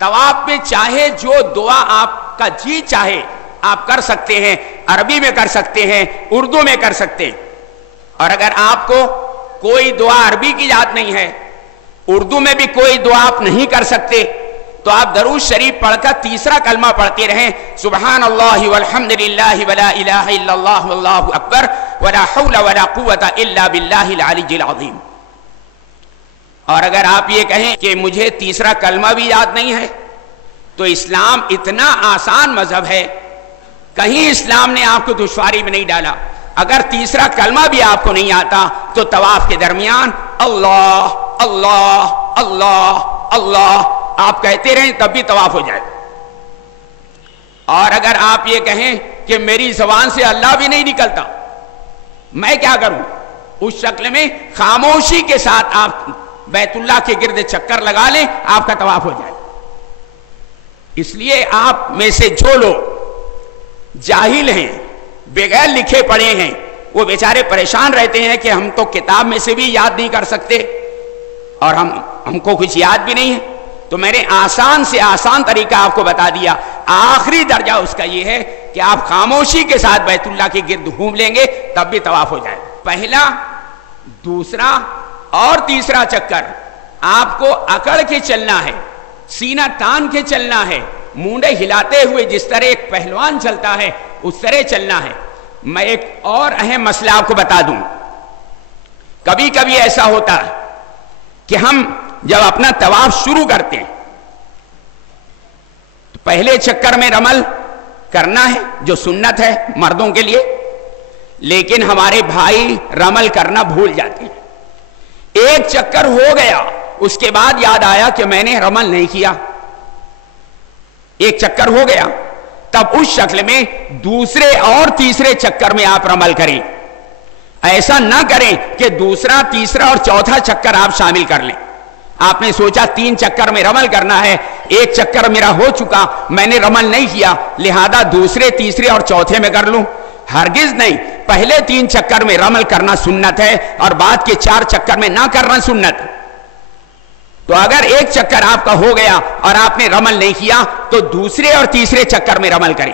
طواف میں چاہے جو دعا آپ کا جی چاہے آپ کر سکتے ہیں، عربی میں کر سکتے ہیں، اردو میں کر سکتے ہیں. اور اگر آپ کو کوئی دعا عربی کی یاد نہیں ہے، اردو میں بھی کوئی دعا آپ نہیں کر سکتے، تو آپ درود شریف پڑھ کر تیسرا کلمہ پڑھتے رہیں، سبحان اللہ والحمد للہ ولا الہ الا اللہ واللہ اکبر ولا حول ولا قوۃ الا باللہ العلی العظیم. اور اگر آپ یہ کہیں کہ مجھے تیسرا کلمہ بھی یاد نہیں ہے، تو اسلام اتنا آسان مذہب ہے، کہیں اسلام نے آپ کو دشواری میں نہیں ڈالا. اگر تیسرا کلمہ بھی آپ کو نہیں آتا تو طواف کے درمیان اللہ اللہ اللہ اللہ آپ کہتے رہیں، تب بھی طواف ہو جائے. اور اگر آپ یہ کہیں کہ میری زبان سے اللہ بھی نہیں نکلتا، میں کیا کروں، اس شکل میں خاموشی کے ساتھ آپ بیت اللہ کے گرد چکر لگا لیں، آپ کا طواف ہو جائے. اس لیے آپ میں سے جو لوگ جاہل ہیں، بغیر لکھے پڑھے ہیں، وہ بیچارے پریشان رہتے ہیں کہ ہم تو کتاب میں سے بھی یاد نہیں کر سکتے اور ہم کو کچھ یاد بھی نہیں ہے. تو میں نے آسان سے آسان طریقہ آپ کو بتا دیا. آخری درجہ اس کا یہ ہے کہ آپ خاموشی کے ساتھ بیت اللہ کے گرد گھوم لیں گے، تب بھی طواف ہو جائے. پہلا، دوسرا اور تیسرا چکر آپ کو اکڑ کے چلنا ہے، سینہ تان کے چلنا ہے، مونڈے ہلاتے ہوئے جس طرح ایک پہلوان چلتا ہے اس طرح چلنا ہے. میں ایک اور اہم مسئلہ آپ کو بتا دوں. کبھی کبھی ایسا ہوتا ہے کہ ہم جب اپنا طواف شروع کرتے ہیں تو پہلے چکر میں رمل کرنا ہے جو سنت ہے مردوں کے لیے، لیکن ہمارے بھائی رمل کرنا بھول جاتے ہیں. ایک چکر ہو گیا، اس کے بعد یاد آیا کہ میں نے رمل نہیں کیا. ایک چکر ہو گیا، تب اس شکل میں دوسرے اور تیسرے چکر میں آپ رمل کریں. ایسا نہ کریں کہ دوسرا، تیسرا اور چوتھا چکر آپ شامل کر لیں. آپ نے سوچا 3 چکر میں رمل کرنا ہے، ایک چکر میرا ہو چکا، میں نے رمل نہیں کیا، لہذا دوسرے، تیسرے اور چوتھے میں کر لوں. ہرگز نہیں. پہلے 3 چکر میں رمل کرنا سنت ہے اور بعد کے 4 چکر میں نہ کرنا سنت. تو اگر ایک چکر آپ کا ہو گیا اور آپ نے رمل نہیں کیا تو دوسرے اور تیسرے چکر میں رمل کریں.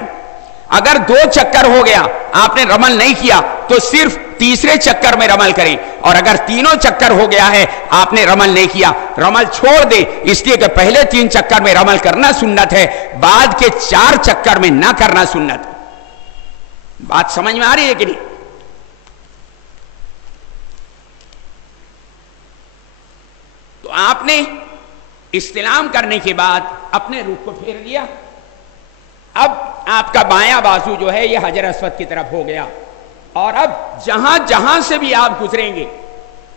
اگر 2 چکر ہو گیا آپ نے رمل نہیں کیا تو صرف تیسرے چکر میں رمل کریں. اور اگر تینوں چکر ہو گیا ہے آپ نے رمل نہیں کیا، رمل چھوڑ دیں، اس لیے کہ پہلے 3 چکر میں رمل کرنا سنت ہے، بعد کے 4 چکر میں نہ کرنا سنت. بات سمجھ میں آ رہی ہے کہ نہیں؟ تو آپ نے استلام کرنے کے بعد اپنے رخ کو پھیر لیا. اب آپ کا بایاں بازو جو ہے یہ حجر اسود کی طرف ہو گیا، اور اب جہاں جہاں سے بھی آپ گزریں گے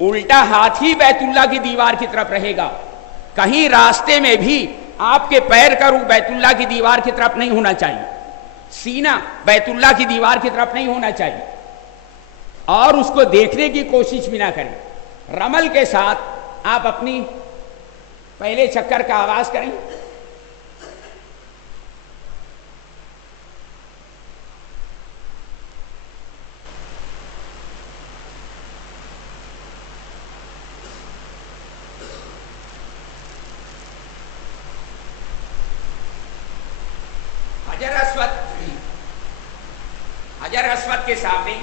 الٹا ہاتھ ہی بیت اللہ کی دیوار کی طرف رہے گا. کہیں راستے میں بھی آپ کے پیر کا رخ بیت اللہ کی دیوار کی طرف نہیں ہونا چاہیے، سینہ بیت اللہ کی دیوار کی طرف نہیں ہونا چاہیے، اور اس کو دیکھنے کی کوشش بھی نہ کریں. رمل کے ساتھ آپ اپنی پہلے چکر کا آغاز کریں. حجر اسود کے سامنے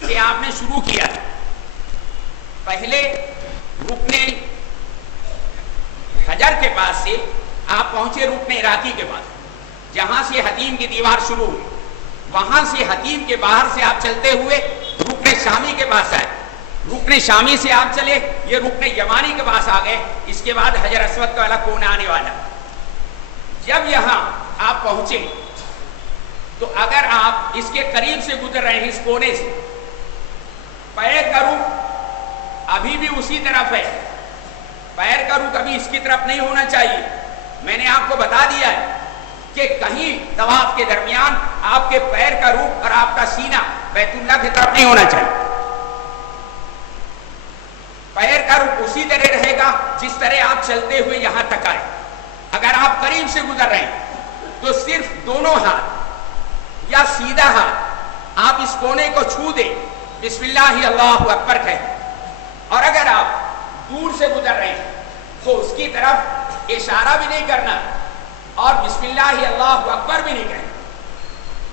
کہ آپ نے شروع کیا، پہلے رکن حجر کے پاس سے آپ پہنچے رکن عراقی کے پاس، جہاں سے حتیم کی دیوار شروع ہوئی. وہاں سے حتیم کے باہر سے آپ چلتے ہوئے رکن شامی کے پاس آئے، رکن شامی سے آپ چلے یہ رکن یمانی کے پاس آ گئے. اس کے بعد حجر اسود کا والا کونا آنے والا. جب یہاں آپ پہنچے تو اگر آپ اس کے قریب سے گزر رہے ہیں، اس کونے سے، پیر کا رخ ابھی بھی اسی طرف ہے، پیر کا رخ ابھی اس کی طرف نہیں ہونا چاہیے. میں نے آپ کو بتا دیا ہے کہ کہیں طواف کے درمیان آپ کے پیر کا رخ اور آپ کا سینہ بیت اللہ کی طرف نہیں ہونا چاہیے. پیر کا رخ اسی طرح رہے گا جس طرح آپ چلتے ہوئے یہاں تک آئے. اگر آپ قریب سے گزر رہے ہیں تو صرف دونوں ہاتھ یا سیدھا ہاتھ آپ اس کونے کو چھو دیں, بسم اللہ اللہ اکبر کہیں. اور اگر آپ دور سے گزر رہے ہیں تو اس کی طرف اشارہ بھی نہیں کرنا اور بسم اللہ اللہ اکبر بھی نہیں کہیں.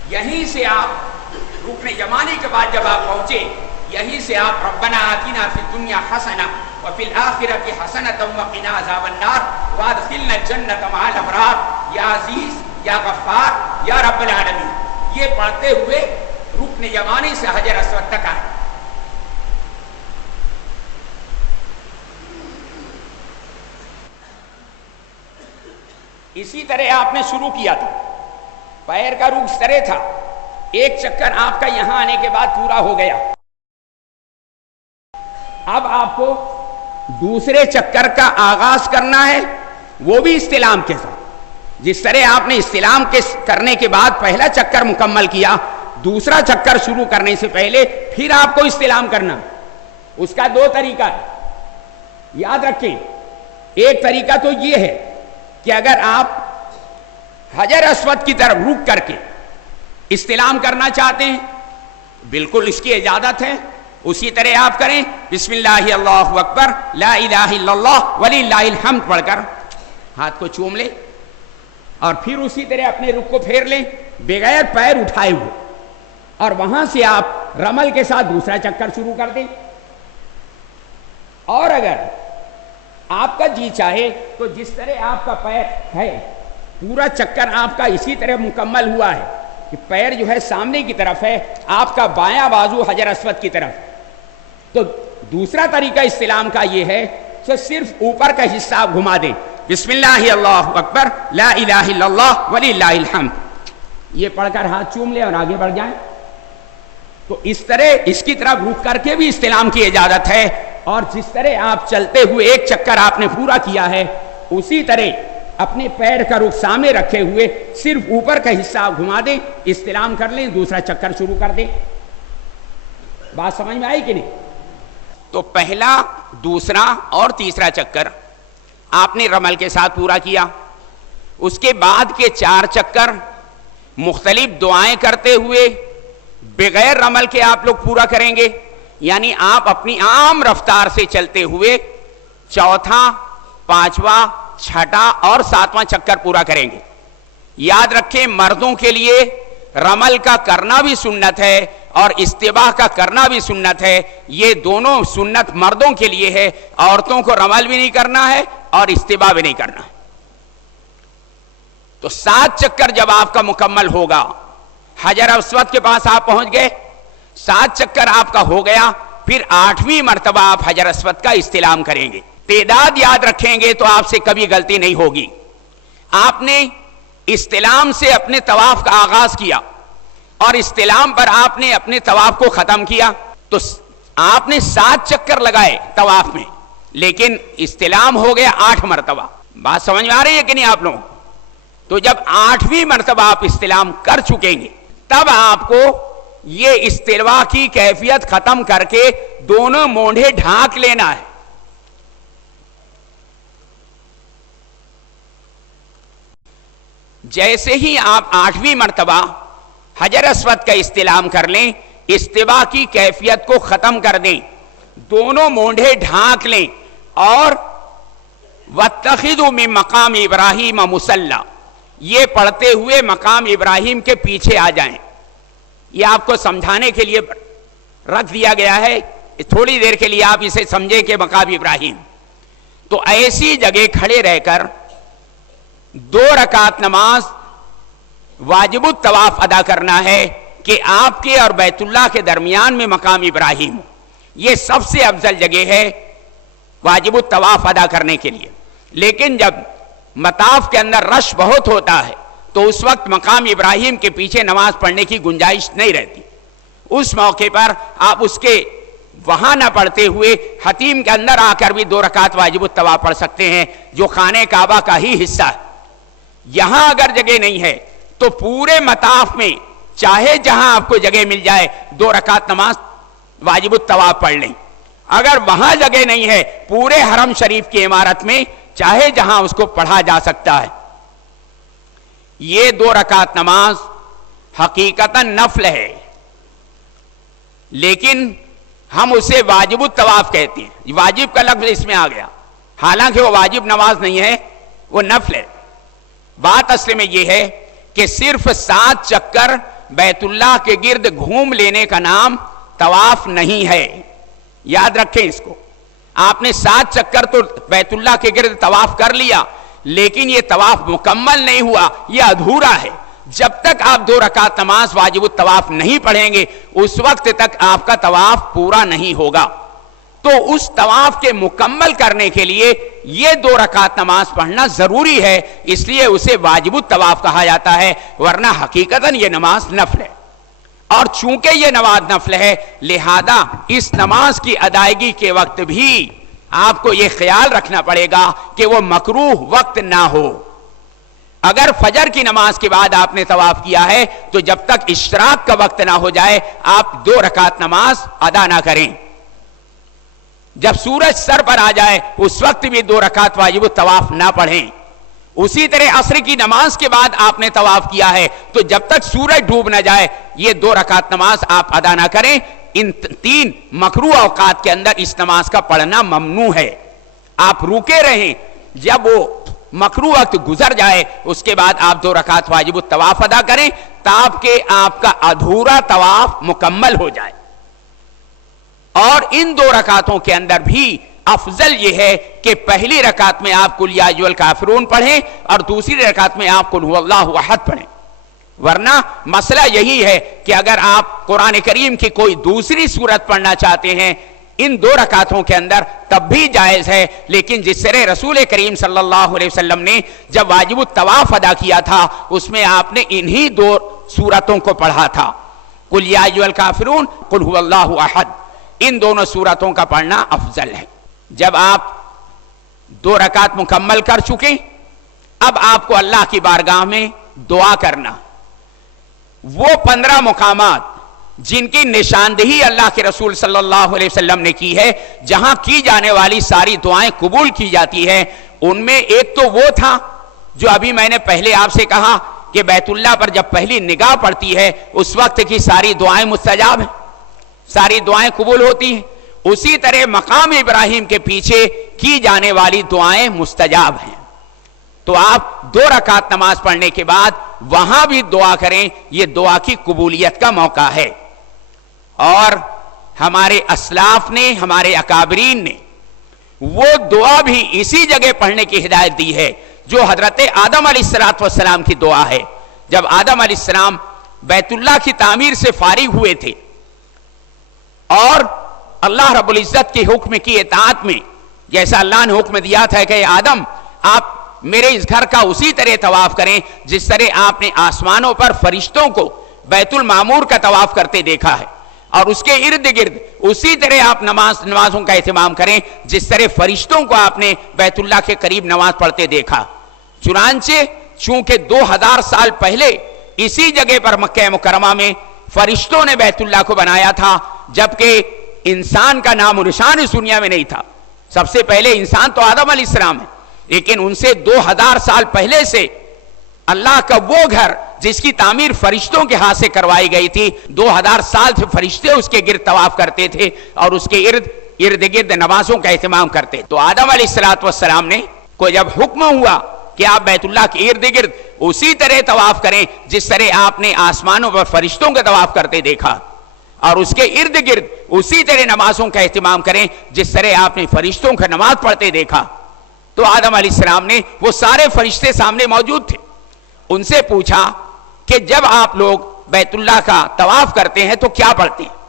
یہیں سے آپ رکن یمانی کے بعد جب آپ پہنچے, یہیں سے آپ ربنا آتنا فی الدنیا حسنہ وفی الآخرۃ حسنۃ وقنا عذاب النار وادخلنا الجنۃ مع الابرار یا عزیز یا غفار یا رب العالمین, یہ پڑھتے ہوئے رکن یمانی سے حجر اسود تک آئے. اسی طرح آپ نے شروع کیا تھا. پیر کا رخ اس طرح تھا, ایک چکر آپ کا یہاں آنے کے بعد پورا ہو گیا. اب آپ کو دوسرے چکر کا آغاز کرنا ہے, وہ بھی استلام کے ساتھ. جس طرح آپ نے استلام کے کرنے کے بعد پہلا چکر مکمل کیا, دوسرا چکر شروع کرنے سے پہلے پھر آپ کو استلام کرنا. اس کا دو طریقہ ہے, یاد رکھیں. ایک طریقہ تو یہ ہے کہ اگر آپ حجر اسود کی طرف رک کر کے استلام کرنا چاہتے ہیں, بالکل اس کی اجازت ہے, اسی طرح آپ کریں. بسم اللہ اللہ اکبر لا الہ الا اللہ وللہ الحمد پڑھ کر ہاتھ کو چوم لیں اور پھر اسی طرح اپنے رخ کو پھیر لیں بغیر پیر اٹھائے ہوئے, اور وہاں سے آپ رمل کے ساتھ دوسرا چکر شروع کر دیں. اور اگر آپ کا جی چاہے تو جس طرح آپ کا پیر ہے پورا چکر آپ کا اسی طرح مکمل ہوا ہے کہ پیر جو ہے سامنے کی طرف ہے, آپ کا بایاں بازو حجر اسود کی طرف. تو دوسرا طریقہ استلام کا یہ ہے کہ صرف اوپر کا حصہ آپ گھما دیں, بسم اللہ اللہ اکبر لا الہ الا اللہ وللہ الحمد, یہ پڑھ کر ہاتھ چوم لیں اور آگے بڑھ جائیں. تو اس طرح اس کی طرف رک کر کے بھی استلام کی اجازت ہے, اور جس طرح آپ چلتے ہوئے ایک چکر آپ نے پورا کیا ہے اسی طرح اپنے پیر کا رخ سامنے رکھے ہوئے صرف اوپر کا حصہ آپ گھما دیں, استلام کر لیں, دوسرا چکر شروع کر دیں. بات سمجھ میں آئی کہ نہیں؟ تو پہلا, دوسرا اور تیسرا چکر آپ نے رمل کے ساتھ پورا کیا. اس کے بعد کے 4 چکر مختلف دعائیں کرتے ہوئے بغیر رمل کے آپ لوگ پورا کریں گے. یعنی آپ اپنی عام رفتار سے چلتے ہوئے چوتھا, پانچواں, چھٹا اور 7واں چکر پورا کریں گے. یاد رکھیں مردوں کے لیے رمل کا کرنا بھی سنت ہے اور استباح کا کرنا بھی سنت ہے. یہ دونوں سنت مردوں کے لیے ہے, عورتوں کو رمل بھی نہیں کرنا ہے اور استباح بھی نہیں کرنا ہے. تو 7 چکر جب آپ کا مکمل ہوگا, حجر اسود کے پاس آپ پہنچ گئے, 7 چکر آپ کا ہو گیا, پھر 8ویں مرتبہ آپ حجر اسود کا استلام کریں گے. تعداد یاد رکھیں گے تو آپ سے کبھی غلطی نہیں ہوگی. آپ نے استلام سے اپنے طواف کا آغاز کیا اور استلام پر آپ نے اپنے طواف کو ختم کیا, تو آپ نے 7 چکر لگائے طواف میں, لیکن استلام ہو گیا 8 مرتبہ. بات سمجھ میں آ رہی ہے کہ نہیں آپ لوگ؟ تو جب 8ویں مرتبہ آپ استلام کر چکیں گے تب آپ کو یہ استلوا کی کیفیت ختم کر کے دونوں مونڈے ڈھانک لینا ہے. جیسے ہی آپ 8ویں مرتبہ حجر اسود کا استلام کر لیں, استوا کی کیفیت کو ختم کر دیں, دونوں مونڈے ڈھانک لیں اور وَاتَّخِذُوا مِن مَقَامِ إِبْرَاهِيمَ مُصَلًّى, یہ پڑھتے ہوئے مقام ابراہیم کے پیچھے آ جائیں. یہ آپ کو سمجھانے کے لیے رکھ دیا گیا ہے, تھوڑی دیر کے لیے آپ اسے سمجھیں کہ مقام ابراہیم. تو ایسی جگہ کھڑے رہ کر 2 رکعت نماز واجب الطواف ادا کرنا ہے کہ آپ کے اور بیت اللہ کے درمیان میں مقام ابراہیم. یہ سب سے افضل جگہ ہے واجب الطواف ادا کرنے کے لیے. لیکن جب مطاف کے اندر رش بہت ہوتا ہے تو اس وقت مقام ابراہیم کے پیچھے نماز پڑھنے کی گنجائش نہیں رہتی. اس موقع پر آپ اس کے وہاں نہ پڑھتے ہوئے حتیم کے اندر آ کر بھی 2 رکعت واجب الطواف پڑھ سکتے ہیں جو خانہ کعبہ کا ہی حصہ ہے. یہاں اگر جگہ نہیں ہے تو پورے مطاف میں چاہے جہاں آپ کو جگہ مل جائے 2 رکعت نماز واجب الطواف پڑھ لیں. اگر وہاں جگہ نہیں ہے پورے حرم شریف کی عمارت میں چاہے جہاں اس کو پڑھا جا سکتا ہے. یہ 2 رکعت نماز حقیقتاً نفل ہے لیکن ہم اسے واجب الطواف کہتے ہیں. واجب کا لفظ اس میں آ گیا حالانکہ وہ واجب نماز نہیں ہے وہ نفل ہے. بات اصل میں یہ ہے کہ صرف 7 چکر بیت اللہ کے گرد گھوم لینے کا نام طواف نہیں ہے. یاد رکھیں اس کو. آپ نے 7 چکر تو بیت اللہ کے گرد طواف کر لیا لیکن یہ طواف مکمل نہیں ہوا, یہ ادھورا ہے. جب تک آپ 2 رکعت نماز واجب الطواف نہیں پڑھیں گے اس وقت تک آپ کا طواف پورا نہیں ہوگا. تو اس طواف کے مکمل کرنے کے لیے یہ 2 رکعت نماز پڑھنا ضروری ہے, اس لیے اسے واجب الطواف کہا جاتا ہے, ورنہ حقیقتاً یہ نماز نفل ہے. اور چونکہ یہ نماز نفل ہے لہذا اس نماز کی ادائیگی کے وقت بھی آپ کو یہ خیال رکھنا پڑے گا کہ وہ مکروہ وقت نہ ہو. اگر فجر کی نماز کے بعد آپ نے طواف کیا ہے تو جب تک اشراق کا وقت نہ ہو جائے آپ 2 رکعت نماز ادا نہ کریں. جب سورج سر پر آ جائے اس وقت بھی 2 رکعت واجب الطواف نہ پڑھیں. اسی طرح عصر کی نماز کے بعد آپ نے طواف کیا ہے تو جب تک سورج ڈوب نہ جائے یہ 2 رکعت نماز آپ ادا نہ کریں. ان 3 مکروہ اوقات کے اندر اس نماز کا پڑھنا ممنوع ہے. آپ روکے رہیں, جب وہ مکروہ وقت گزر جائے اس کے بعد آپ 2 رکعت واجب الطواف ادا کریں تاکہ آپ کا ادھورا طواف مکمل ہو جائے. اور ان 2 رکعتوں کے اندر بھی افضل یہ ہے کہ پہلی رکعت میں آپ قل یا ایھا الکافرون پڑھیں اور دوسری رکعت میں آپ قل ھو اللہ احد پڑھیں. ورنہ مسئلہ یہی ہے کہ اگر آپ قرآن کریم کی کوئی دوسری سورت پڑھنا چاہتے ہیں ان 2 رکعتوں کے اندر تب بھی جائز ہے, لیکن جس طرح رسول کریم صلی اللہ علیہ وسلم نے جب واجب الطواف ادا کیا تھا اس میں آپ نے انہی 2 سورتوں کو پڑھا تھا, قل یا ایھا الکافرون, قل ھو اللہ احد. ان دونوں سورتوں کا پڑھنا افضل ہے. جب آپ 2 رکعت مکمل کر چکے اب آپ کو اللہ کی بارگاہ میں دعا کرنا. وہ 15 مقامات جن کی نشاندہی اللہ کے رسول صلی اللہ علیہ وسلم نے کی ہے جہاں کی جانے والی ساری دعائیں قبول کی جاتی ہیں, ان میں ایک تو وہ تھا جو ابھی میں نے پہلے آپ سے کہا کہ بیت اللہ پر جب پہلی نگاہ پڑتی ہے اس وقت کی ساری دعائیں مستجاب ہیں, ساری دعائیں قبول ہوتی ہیں. اسی طرح مقام ابراہیم کے پیچھے کی جانے والی دعائیں مستجاب ہیں. تو آپ 2 رکعت نماز پڑھنے کے بعد وہاں بھی دعا کریں, یہ دعا کی قبولیت کا موقع ہے. اور ہمارے اسلاف نے, ہمارے اکابرین نے وہ دعا بھی اسی جگہ پڑھنے کی ہدایت دی ہے جو حضرت آدم علیہ السلام کی دعا ہے. جب آدم علیہ السلام بیت اللہ کی تعمیر سے فارغ ہوئے تھے اور اللہ رب العزت کے حکم کی اطاعت میں, جیسا اللہ نے حکم دیا تھا کہ آدم آپ میرے اس گھر کا اسی طرح طواف کریں جس طرح آپ نے آسمانوں پر فرشتوں کو بیت المعمور کا طواف کرتے دیکھا ہے, اور اس کے ارد گرد اسی طرح آپ نمازوں کا اہتمام کریں جس طرح فرشتوں کو آپ نے بیت اللہ کے قریب نماز پڑھتے دیکھا. چنانچہ چونکہ 2000 سال پہلے اسی جگہ پر مکہ مکرمہ میں فرشتوں نے بیت اللہ کو بنایا تھا, جبکہ انسان کا نام و نشان اس دنیا میں نہیں تھا. سب سے پہلے انسان تو آدم علیہ السلام ہے, لیکن ان سے 2000 سال پہلے سے اللہ کا وہ گھر جس کی تعمیر فرشتوں کے ہاتھ سے کروائی گئی تھی, 2000 سال سے فرشتے اس کے گرد طواف کرتے تھے اور اس کے ارد گرد نمازوں کا اہتمام کرتے. تو آدم علیہ السلام نے کو جب حکم ہوا کہ آپ بیت اللہ کے ارد گرد اسی طرح طواف کریں جس طرح آپ نے آسمانوں پر فرشتوں کا طواف کرتے دیکھا, اور اس کے ارد گرد اسی طرح نمازوں کا اہتمام کریں جس طرح آپ نے فرشتوں کا نماز پڑھتے دیکھا. تو آدم علیہ السلام نے, وہ سارے فرشتے سامنے موجود تھے, ان سے پوچھا کہ جب آپ لوگ بیت اللہ کا طواف کرتے ہیں تو کیا پڑھتے ہیں؟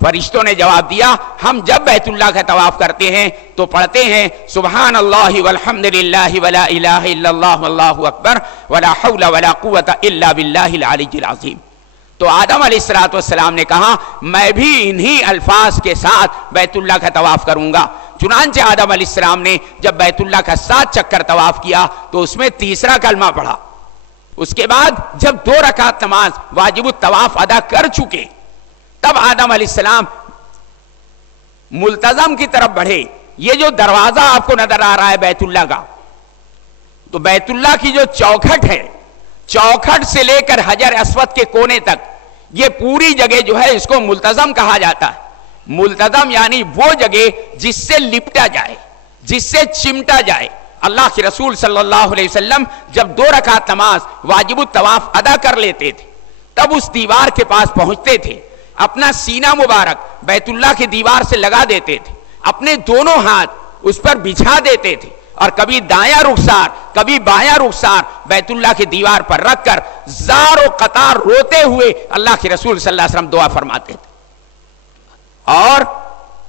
فرشتوں نے جواب دیا, ہم جب بیت اللہ کا طواف کرتے ہیں تو پڑھتے ہیں سبحان اللہ والحمد للہ ولا الہ الا اللہ واللہ اکبر ولا حول ولا قوت الا باللہ العلی العظیم. تو آدم علیہ السلام نے کہا میں بھی انہی الفاظ کے ساتھ بیت اللہ کا طواف کروں گا. چنانچہ آدم علیہ السلام نے جب بیت اللہ کا 7 چکر طواف کیا تو اس میں تیسرا کلمہ پڑھا. اس کے بعد جب 2 رکعت نماز واجب الطواف ادا کر چکے تب آدم علیہ السلام ملتزم کی طرف بڑھے. یہ جو دروازہ آپ کو نظر آ رہا ہے بیت اللہ کا، تو بیت اللہ کی جو چوکھٹ ہے، چوکھٹ سے لے کر حجر اسود کے کونے تک یہ پوری جگہ جو ہے اس کو ملتزم کہا جاتا ہے. ملتزم یعنی وہ جگہ جس سے لپٹا جائے، جس سے چمٹا جائے. اللہ کے رسول صلی اللہ علیہ وسلم جب 2 رکعت نماز واجب الطواف ادا کر لیتے تھے تب اس دیوار کے پاس پہنچتے تھے، اپنا سینہ مبارک بیت اللہ کی دیوار سے لگا دیتے تھے، اپنے دونوں ہاتھ اس پر بچھا دیتے تھے اور کبھی دایاں رخسار کبھی بایاں رخسار بیت اللہ کی دیوار پر رکھ کر زار و قطار روتے ہوئے اللہ کے رسول صلی اللہ علیہ وسلم دعا فرماتے تھے. اور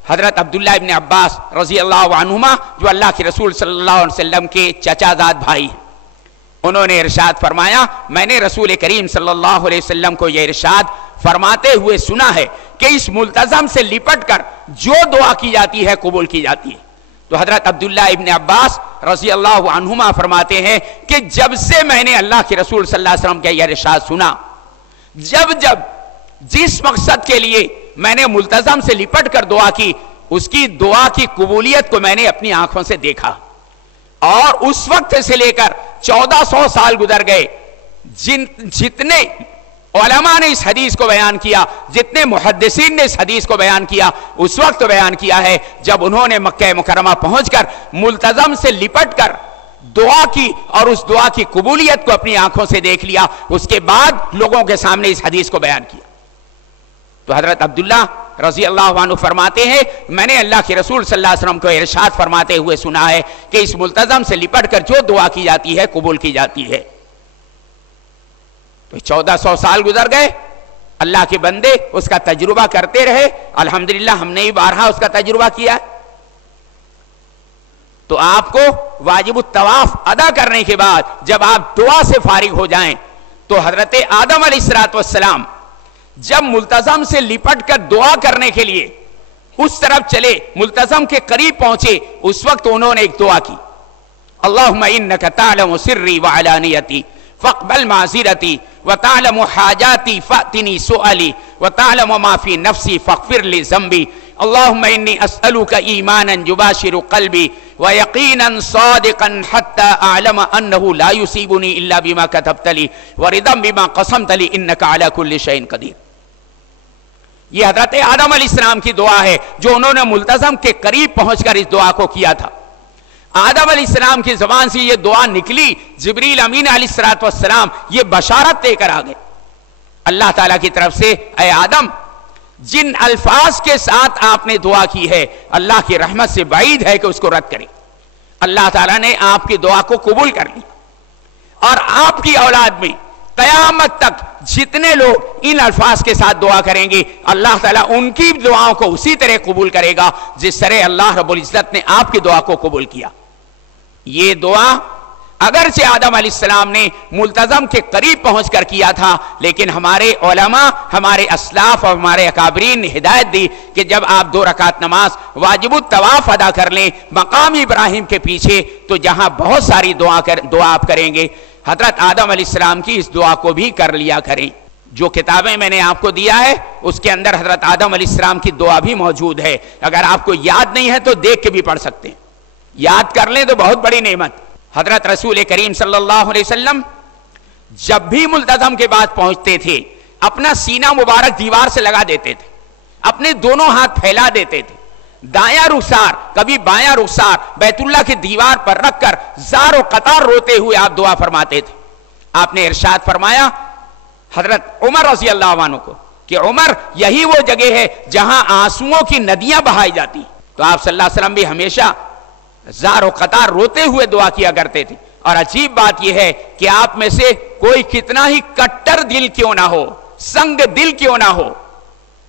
حضرت عبداللہ ابن عباس رضی اللہ عنہما جو اللہ کے رسول صلی اللہ علیہ وسلم کے چچا زاد بھائی ہیں، انہوں نے ارشاد فرمایا میں نے رسول کریم صلی اللہ علیہ وسلم کو یہ ارشاد فرماتے ہوئے سنا ہے کہ اس ملتزم سے لپٹ کر جو دعا کی جاتی ہے قبول کی جاتی ہے. تو حضرت عبداللہ ابن عباس رضی اللہ عنہما فرماتے ہیں کہ جب سے میں نے اللہ کے رسول صلی اللہ علیہ وسلم کا یہ ارشاد سنا، جب جس مقصد کے لیے میں نے ملتزم سے لپٹ کر دعا کی، اس کی دعا کی قبولیت کو میں نے اپنی آنکھوں سے دیکھا. اور اس وقت سے لے کر 1400 سال گزر گئے، جتنے علماء نے اس حدیث کو بیان کیا، جتنے محدثین نے اس حدیث کو بیان کیا، اس وقت بیان کیا ہے جب انہوں نے مکہ مکرمہ پہنچ کر ملتزم سے لپٹ کر دعا کی اور اس دعا کی قبولیت کو اپنی آنکھوں سے دیکھ لیا، اس کے بعد لوگوں کے سامنے اس حدیث کو بیان کیا. تو حضرت عبداللہ رضی اللہ عنہ فرماتے ہیں میں نے اللہ کے رسول صلی اللہ علیہ وسلم کو ارشاد فرماتے ہوئے سنا ہے کہ اس ملتزم سے لپٹ کر جو دعا کی جاتی ہے قبول کی جاتی ہے. تو 1400 سال گزر گئے، اللہ کے بندے اس کا تجربہ کرتے رہے. الحمدللہ ہم نے بھی بارہا اس کا تجربہ کیا. تو آپ کو واجب الطواف ادا کرنے کے بعد جب آپ دعا سے فارغ ہو جائیں تو حضرت آدم علیہ السلام جب ملتزم سے لپٹ کر دعا کرنے کے لیے اس طرف چلے، ملتزم کے قریب پہنچے، اس وقت انہوں نے ایک دعا کی اللہم انک تعلم سری وعلانیتی فاقبل معذرتی وتعلم حاجاتی فأتنی سؤالی وتعلم ما فی نفسی فاغفر لی ذنبی اللہم انی اسألک ایمانا یباشر قلبی ویقینا صادقا حتی اعلم انه لا یصیبنی الا بما کتبت لی ورضا بما قسمت لی انک علی کل شیء قدیر. یہ حضرت آدم علیہ السلام کی دعا ہے جو انہوں نے ملتزم کے قریب پہنچ کر اس دعا کو کیا تھا. آدم علیہ السلام کی زبان سے یہ دعا نکلی، جبریل امین علیہ السلام یہ بشارت دے کر آگئے اللہ تعالیٰ کی طرف سے اے آدم جن الفاظ کے ساتھ آپ نے دعا کی ہے اللہ کی رحمت سے بعید ہے کہ اس کو رد کریں. اللہ تعالیٰ نے آپ کی دعا کو قبول کر لی اور آپ کی اولاد میں قیامت تک جتنے لوگ ان الفاظ کے ساتھ دعا کریں گے اللہ تعالیٰ ان کی دعاؤں کو اسی طرح قبول کرے گا جس طرح اللہ رب العزت نے آپ کی دعا کو قبول کیا. یہ دعا اگرچہ آدم علیہ السلام نے ملتزم کے قریب پہنچ کر کیا تھا، لیکن ہمارے علماء ہمارے اسلاف اور ہمارے اکابرین نے ہدایت دی کہ جب آپ 2 رکعت نماز واجب الطواف ادا کر لیں مقام ابراہیم کے پیچھے تو جہاں بہت ساری دعا آپ کریں گے حضرت آدم علیہ السلام کی اس دعا کو بھی کر لیا کریں. جو کتابیں میں نے آپ کو دیا ہے اس کے اندر حضرت آدم علیہ السلام کی دعا بھی موجود ہے. اگر آپ کو یاد نہیں ہے تو دیکھ کے بھی پڑھ سکتے ہیں، یاد کر لیں تو بہت بڑی نعمت. حضرت رسول کریم صلی اللہ علیہ وسلم جب بھی ملتزم کے بعد پہنچتے تھے اپنا سینہ مبارک دیوار سے لگا دیتے تھے، اپنے دونوں ہاتھ پھیلا دیتے تھے، دایاں رخسار کبھی بایاں رخسار بیت اللہ کی دیوار پر رکھ کر زار و قطار روتے ہوئے آپ دعا فرماتے تھے. آپ نے ارشاد فرمایا حضرت عمر رضی اللہ عنہ کو کہ عمر یہی وہ جگہ ہے جہاں آنسوؤں کی ندیاں بہائی جاتی. تو آپ صلی اللہ علیہ وسلم بھی ہمیشہ زار و قطار روتے ہوئے دعا کیا کرتے تھے. اور عجیب بات یہ ہے کہ آپ میں سے کوئی کتنا ہی کٹر دل کیوں نہ ہو، سنگ دل کیوں نہ ہو،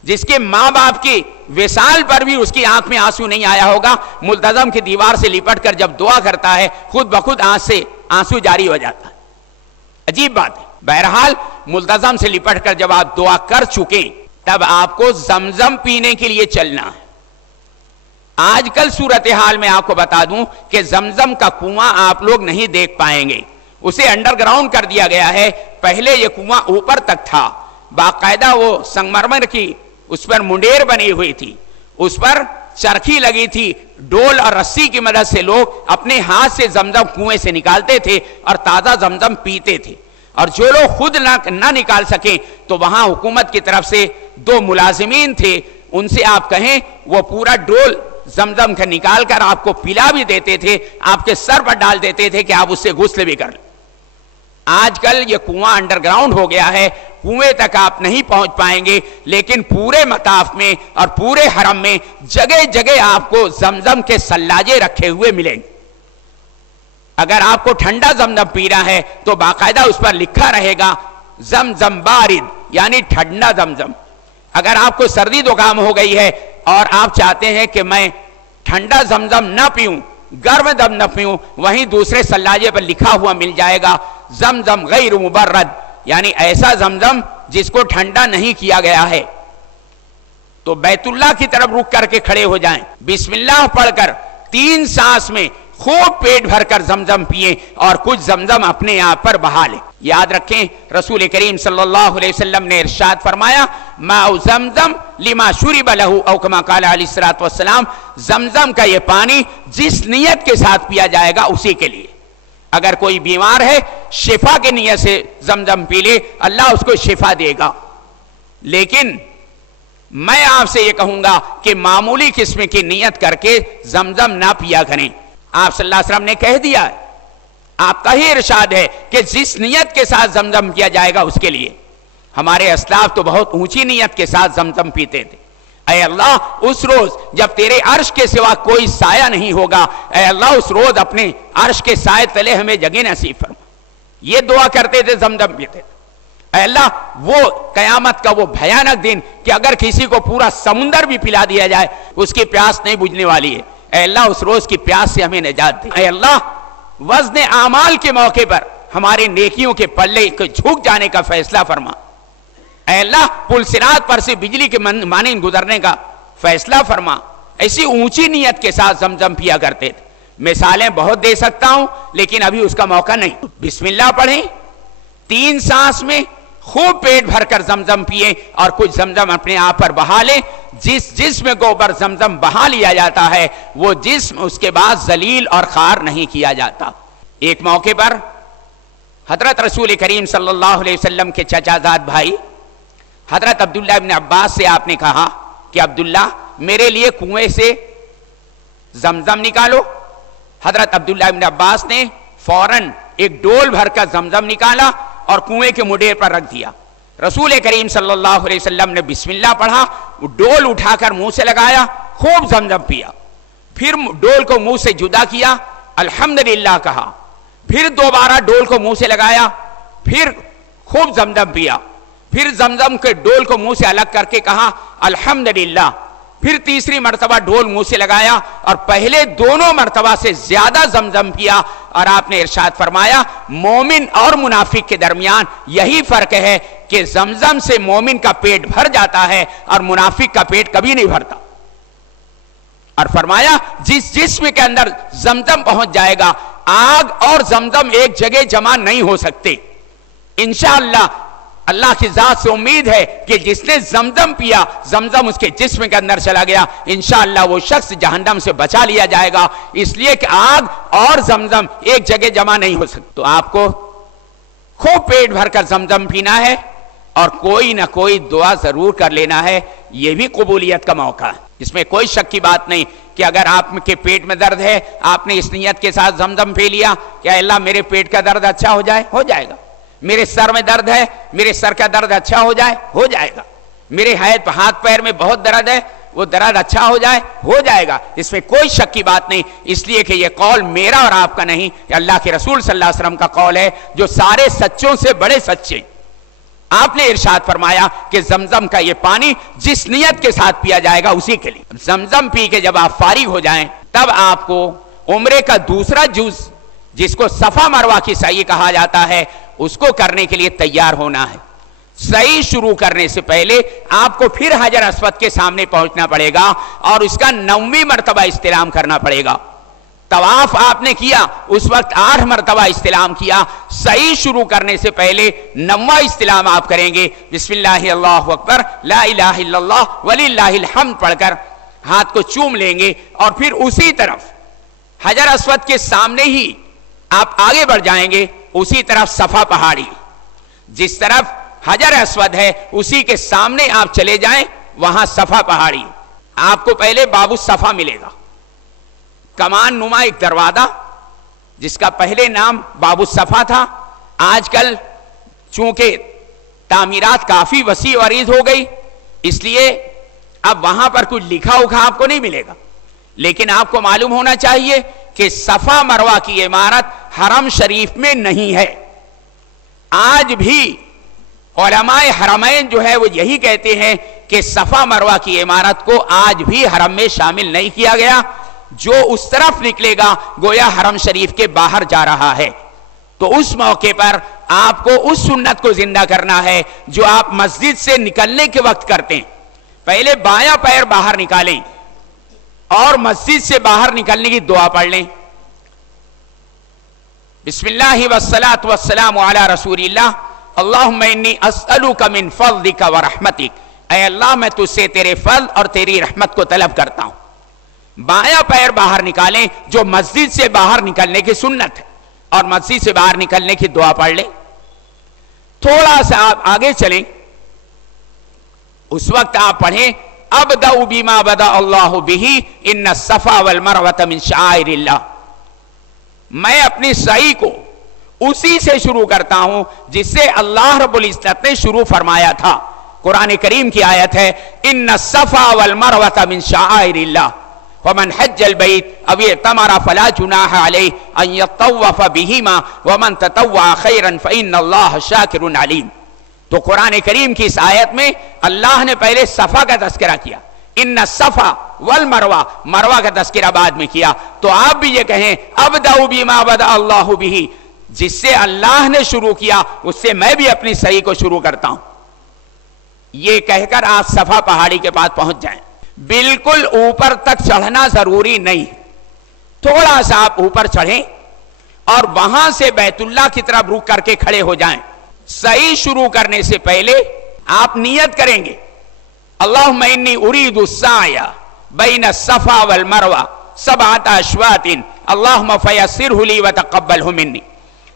جس کے ماں باپ کی وصال پر بھی اس کی آنکھ میں آنسو نہیں آیا ہوگا، ملتزم کی دیوار سے لپٹ کر جب دعا کرتا ہے خود بخود آنکھ سے آنسو جاری ہو جاتا ہے. عجیب بات ہے. بہرحال ملتزم سے لپٹ کر جب آپ دعا کر چکے تب آپ کو زمزم پینے کے لیے چلنا ہے۔ آج کل صورتحال میں آپ کو بتا دوں کہ زمزم کا کنواں آپ لوگ نہیں دیکھ پائیں گے، اسے انڈر گراؤنڈ کر دیا گیا ہے۔ پہلے یہ کنواں اوپر تک تھا، باقاعدہ وہ سنگمرمر کی اس پر منڈیر بنی ہوئی تھی، اس پر چرخی لگی تھی، ڈول اور رسی کی مدد سے لوگ اپنے ہاتھ سے زمزم کنویں سے نکالتے تھے اور تازہ زمزم پیتے تھے۔ اور جو لوگ خود نہ نکال سکیں تو وہاں حکومت کی طرف سے 2 ملازمین تھے، ان سے آپ کہیں وہ پورا ڈول زمزم کا نکال کر آپ کو پلا بھی دیتے تھے، آپ کے سر پر ڈال دیتے تھے کہ آپ اس سے غسل بھی کر لیں۔ آج کل یہ کنواں انڈر گراؤنڈ ہو گیا ہے، کنویں تک آپ نہیں پہنچ پائیں گے، لیکن پورے مطاف میں اور پورے حرم میں جگہ جگہ آپ کو زمزم کے سلاجے رکھے ہوئے ملیں گے۔ اگر آپ کو ٹھنڈا زمزم پینا ہے تو باقاعدہ اس پر لکھا رہے گا زمزم بارد، یعنی ٹھنڈا زمزم۔ اگر آپ کو سردی زکام ہو گئی ہے اور آپ چاہتے ہیں کہ میں ٹھنڈا زمزم نہ پیوں، گرم زمزم نہ پیوں، وہیں دوسرے سلاجے پر لکھا ہوا مل جائے گا زمزم غیر مبرد، یعنی ایسا زمزم جس کو ٹھنڈا نہیں کیا گیا ہے۔ تو بیت اللہ کی طرف رک کر کے کھڑے ہو جائیں، بسم اللہ پڑھ کر 3 سانس میں خوب پیٹ بھر کر زمزم پیئیں اور کچھ زمزم اپنے آپ پر بہا لیں۔ یاد رکھیں رسول کریم صلی اللہ علیہ وسلم نے ارشاد فرمایا ماء زمزم لما شرب له او کما قال علیہ الصلوۃ والسلام، زمزم کا یہ پانی جس نیت کے ساتھ پیا جائے گا اسی کے لیے۔ اگر کوئی بیمار ہے شفا کی نیت سے زمزم پی لے، اللہ اس کو شفا دے گا۔ لیکن میں آپ سے یہ کہوں گا کہ معمولی قسم کی نیت کر کے زمزم نہ پیا کریں۔ آپ صلی اللہ علیہ وسلم نے کہہ دیا ہے، آپ کا ہی ارشاد ہے کہ جس نیت کے ساتھ زمزم کیا جائے گا اس کے لیے۔ ہمارے اسلاف تو بہت اونچی نیت کے ساتھ زمزم پیتے تھے۔ اے اللہ اس روز جب تیرے عرش کے سوا کوئی سایہ نہیں ہوگا، اے اللہ اس روز اپنے عرش کے سائے تلے ہمیں جگہ نصیب فرما، یہ دعا کرتے تھے، زمزم پیتے تھے۔ اے اللہ وہ قیامت کا وہ بھیانک دن کہ اگر کسی کو پورا سمندر بھی پلا دیا جائے اس کی پیاس نہیں بجھنے والی ہے، اے اللہ اس روز کی پیاس سے ہمیں نجات دے۔ اے اللہ وزن اعمال کے موقع پر ہمارے نیکیوں کے پلے کو جھک جانے کا فیصلہ فرما۔ اے اللہ پل صراط پر سے بجلی کے مانند گزرنے کا فیصلہ فرما۔ ایسی اونچی نیت کے ساتھ زمزم پیا کرتے تھے۔ مثالیں بہت دے سکتا ہوں لیکن ابھی اس کا موقع نہیں۔ بسم اللہ پڑھیں، 3 سانس میں خوب پیٹ بھر کر زمزم پیئیں اور کچھ زمزم اپنے آپ پر بہا لیں۔ جس جسم کو اوپر زمزم بہا لیا جاتا ہے وہ جسم اس کے بعد ذلیل اور خوار نہیں کیا جاتا۔ ایک موقع پر حضرت رسول کریم صلی اللہ علیہ وسلم کے چچا زاد بھائی حضرت عبداللہ ابن عباس سے آپ نے کہا کہ عبداللہ میرے لیے کنویں سے زمزم نکالو۔ حضرت عبداللہ ابن عباس نے فوراً ایک ڈول بھر کر زمزم نکالا اور کنویں کے منڈیر پر رکھ دیا۔ رسول کریم صلی اللہ علیہ وسلم نے بسم اللہ پڑھا، ڈول اٹھا کر منہ سے لگایا، خوب زمزم پیا، پھر ڈول کو منہ سے جدا کیا، الحمدللہ کہا، پھر دوبارہ ڈول کو منہ سے لگایا، پھر خوب زمزم پیا، پھر زمزم کے ڈول کو منہ سے الگ کر کے کہا الحمدللہ، پھر تیسری مرتبہ ڈول منہ سے لگایا اور پہلے دونوں مرتبہ سے زیادہ زمزم پیا، اور آپ نے ارشاد فرمایا مومن اور منافق کے درمیان یہی فرق ہے کہ زمزم سے مومن کا پیٹ بھر جاتا ہے اور منافق کا پیٹ کبھی نہیں بھرتا۔ اور فرمایا جس جسم کے اندر زمزم پہنچ جائے گا آگ اور زمزم ایک جگہ جمع نہیں ہو سکتے۔ انشاءاللہ اللہ کی ذات سے امید ہے کہ جس نے زمزم پیا زمزم اس کے جسم کے اندر چلا گیا، انشاءاللہ وہ شخص جہنم سے بچا لیا جائے گا، اس لیے کہ آگ اور زمزم ایک جگہ جمع نہیں ہو سکتی۔ تو آپ کو خوب پیٹ بھر کر زمزم پینا ہے اور کوئی نہ کوئی دعا ضرور کر لینا ہے، یہ بھی قبولیت کا موقع ہے، اس میں کوئی شک کی بات نہیں کہ اگر آپ کے پیٹ میں درد ہے، آپ نے اس نیت کے ساتھ زمزم پی لیا کہ اللہ میرے پیٹ کا درد اچھا ہو جائے، ہو جائے گا۔ میرے سر میں درد ہے، میرے سر کا درد اچھا ہو جائے، ہو جائے گا۔ میرے ہاتھ پیر میں بہت درد ہے، وہ درد اچھا ہو جائے، ہو جائے گا، اس میں کوئی شک کی بات نہیں، اس لیے کہ یہ قول میرا اور آپ کا نہیں، یہ اللہ کے رسول صلی اللہ علیہ وسلم کا قول ہے جو سارے سچوں سے بڑے سچے۔ آپ نے ارشاد فرمایا کہ زمزم کا یہ پانی جس نیت کے ساتھ پیا جائے گا اسی کے لیے۔ زمزم پی کے جب آپ فارغ ہو جائیں تب آپ کو عمرے کا دوسرا جز جس کو صفا مروہ کی سعی کہا جاتا ہے اس کو کرنے کے لیے تیار ہونا ہے. صحیح شروع کرنے سے پہلے آپ کو پھر حجر اسود کے سامنے پہنچنا پڑے گا اور اس کا 9ویں مرتبہ استلام کرنا پڑے گا. طواف آپ نے کیا اس وقت 8 مرتبہ استلام کیا. صحیح شروع کرنے سے پہلے 9واں استلام آپ کریں گے. بسم اللہ اللہ اکبر لا الہ الا اللہ وللہ الحمد پڑھ کر ہاتھ کو چوم لیں گے اور پھر اسی طرف حجر اسود کے سامنے ہی آپ آگے بڑھ جائیں گے. اسی طرف صفا پہاڑی، جس طرف حجر اسود ہے اسی کے سامنے آپ چلے جائیں، وہاں صفا پہاڑی. آپ کو پہلے باب الصفا ملے گا، کمان نما ایک دروازہ جس کا پہلے نام باب الصفا تھا. آج کل چونکہ تعمیرات کافی وسیع و عریض ہو گئی اس لیے اب وہاں پر کچھ لکھا اکھا آپ کو نہیں ملے گا، لیکن آپ کو معلوم ہونا چاہیے کہ صفا مروہ کی عمارت حرم شریف میں نہیں ہے. آج بھی علماء حرمین جو ہے وہ یہی کہتے ہیں کہ صفا مروہ کی عمارت کو آج بھی حرم میں شامل نہیں کیا گیا. جو اس طرف نکلے گا گویا حرم شریف کے باہر جا رہا ہے. تو اس موقع پر آپ کو اس سنت کو زندہ کرنا ہے جو آپ مسجد سے نکلنے کے وقت کرتے ہیں. پہلے بایاں پیر باہر نکالیں اور مسجد سے باہر نکلنے کی دعا پڑھ لیں. بسم اللہ والصلاۃ والسلام علی رسول اللہ اللہم انی اسألک من فضلک ورحمتک. اے اللہ میں تجھ سے تیرے فضل اور تیری رحمت کو طلب کرتا ہوں. بایاں پیر باہر نکالیں جو مسجد سے باہر نکلنے کی سنت ہے اور مسجد سے باہر نکلنے کی دعا پڑھ لیں. تھوڑا سا آپ آگے چلیں، اس وقت آپ پڑھیں ابدأ بما بدأ اللہ بہ ان الصفا والمروۃ من شعائر اللہ. میں اپنی سعی کو اسی سے شروع کرتا ہوں جس سے اللہ رب العزت نے شروع فرمایا تھا. قرآن کریم کی آیت ہے ان الصفا والمروۃ من شعائر اللہ ومن حج البیت او اعتمر فلا جناح علیہ ان یطوف بہما ومن تطوع خیرا فإن اللہ شاکر علیم. تو قرآن کریم کی اس آیت میں اللہ نے پہلے صفا کا تذکرہ کیا، ان الصفا والمروہ، مروہ کا تذکرہ بعد میں کیا. تو آپ بھی یہ کہیں ابدأ بما بدأ اللہ بہ، جس سے اللہ نے شروع کیا اس سے میں بھی اپنی صحیح کو شروع کرتا ہوں. یہ کہہ کر آپ صفا پہاڑی کے پاس پہنچ جائیں. بالکل اوپر تک چڑھنا ضروری نہیں، تھوڑا سا آپ اوپر چڑھیں اور وہاں سے بیت اللہ کی طرف رخ کر کے کھڑے ہو جائیں. صحیح شروع کرنے سے پہلے آپ نیت کریں گے اللہم انی ارید السعی بین الصفا والمروہ سبعۃ اشواط اللہم فیسرہ لی وتقبلہ منی.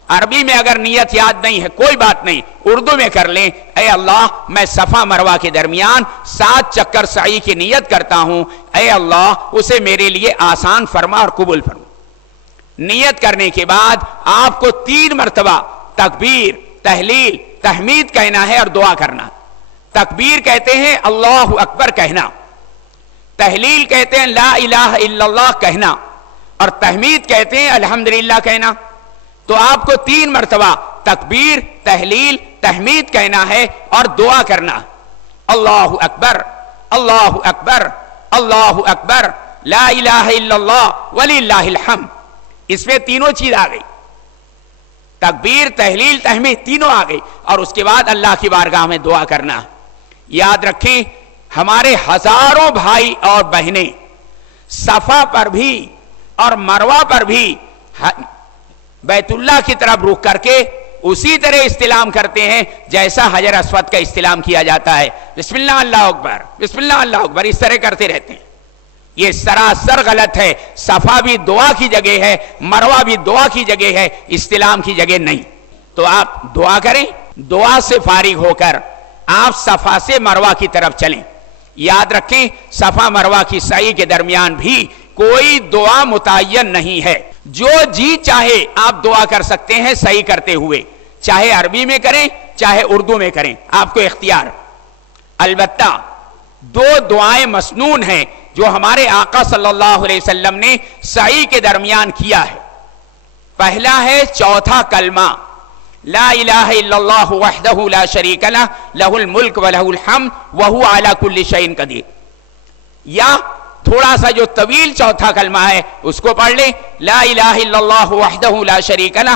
عربی میں اگر نیت یاد نہیں ہے کوئی بات نہیں، اردو میں کر لیں. اے اللہ میں صفا مروہ کے درمیان 7 چکر سعی کی نیت کرتا ہوں، اے اللہ اسے میرے لیے آسان فرما اور قبول فرما. نیت کرنے کے بعد آپ کو 3 مرتبہ تکبیر، تحلیل، تحمید کہنا ہے اور دعا کرنا. تکبیر کہتے ہیں اللہ اکبر کہنا، تحلیل کہتے ہیں لا الہ الا اللہ کہنا، اور تحمید کہتے ہیں الحمدللہ کہنا. تو آپ کو 3 مرتبہ تکبیر، تحلیل، تحمید کہنا ہے اور دعا کرنا. اللہ اکبر اللہ اکبر اللہ اکبر لا الہ الا اللہ وللہ الحمد. اس میں تینوں چیز آ گئی، تکبیر، تحلیل، تحمید تینوں آ گئی. اور اس کے بعد اللہ کی بارگاہ میں دعا کرنا. یاد رکھیں ہمارے ہزاروں بھائی اور بہنیں صفا پر بھی اور مروہ پر بھی بیت اللہ کی طرف رخ کر کے اسی طرح استلام کرتے ہیں جیسا حجر اسود کا استلام کیا جاتا ہے. بسم اللہ اللہ اکبر، بسم اللہ اللہ اکبر، اس طرح کرتے رہتے ہیں. یہ سراسر غلط ہے. صفا بھی دعا کی جگہ ہے، مروہ بھی دعا کی جگہ ہے، استلام کی جگہ نہیں. تو آپ دعا کریں، دعا سے فارغ ہو کر آپ صفا سے مروہ کی طرف چلیں. یاد رکھیں صفا مروہ کی سعی کے درمیان بھی کوئی دعا متعین نہیں ہے. جو جی چاہے آپ دعا کر سکتے ہیں سعی کرتے ہوئے، چاہے عربی میں کریں چاہے اردو میں کریں، آپ کو اختیار. البتہ 2 دعائیں مسنون ہیں جو ہمارے آقا صلی اللہ علیہ وسلم نے سعی کے درمیان کیا ہے. پہلا ہے چوتھا کلمہ لا الہ الا اللہ وحدہ لا شریک لہ لہ الملک ولہ الحمد وہو علی کل شیء قدیر. یا تھوڑا سا جو طویل چوتھا کلمہ ہے اس کو پڑھ لیں لا الہ الا اللہ وحدہ لا شریک لہ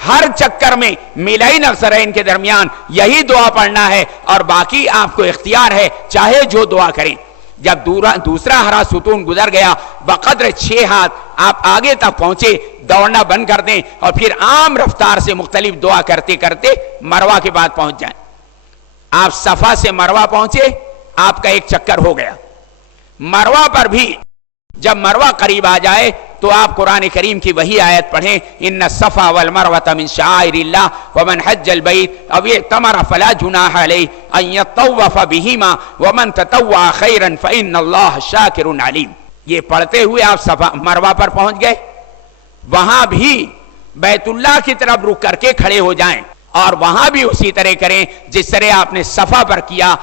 ہر چکر میں ملئی نظرین کے درمیان یہی دعا پڑھنا ہے، اور باقی آپ کو اختیار ہے چاہے جو دعا کریں۔ جب دوسرا ہرا ستون گزر گیا، بقدر 6 ہاتھ آپ آگے تک پہنچے، دوڑنا بند کر دیں اور پھر عام رفتار سے مختلف دعا کرتے کرتے مروہ کے بعد پہنچ جائیں۔ آپ صفا سے مروہ پہنچے، آپ کا ایک چکر ہو گیا۔ مروہ پر بھی جب مروہ قریب آ جائے تو آپ قرآن کریم کی وہی آیت پڑھیں، ان الصفا والمروۃ من شعائر اللہ ومن حج البیت او اعتمر فلا جناح علیہ ان یطوف بہما ومن تطوع خیرا فان اللہ شاکر علیم۔ یہ پڑھتے ہوئے آپ صفا مروہ پر پہنچ گئے، وہاں بھی بیت اللہ کی طرف رک کر کے کھڑے ہو جائیں اور وہاں بھی اسی طرح کریں جس طرح آپ نے صفا پر کیا۔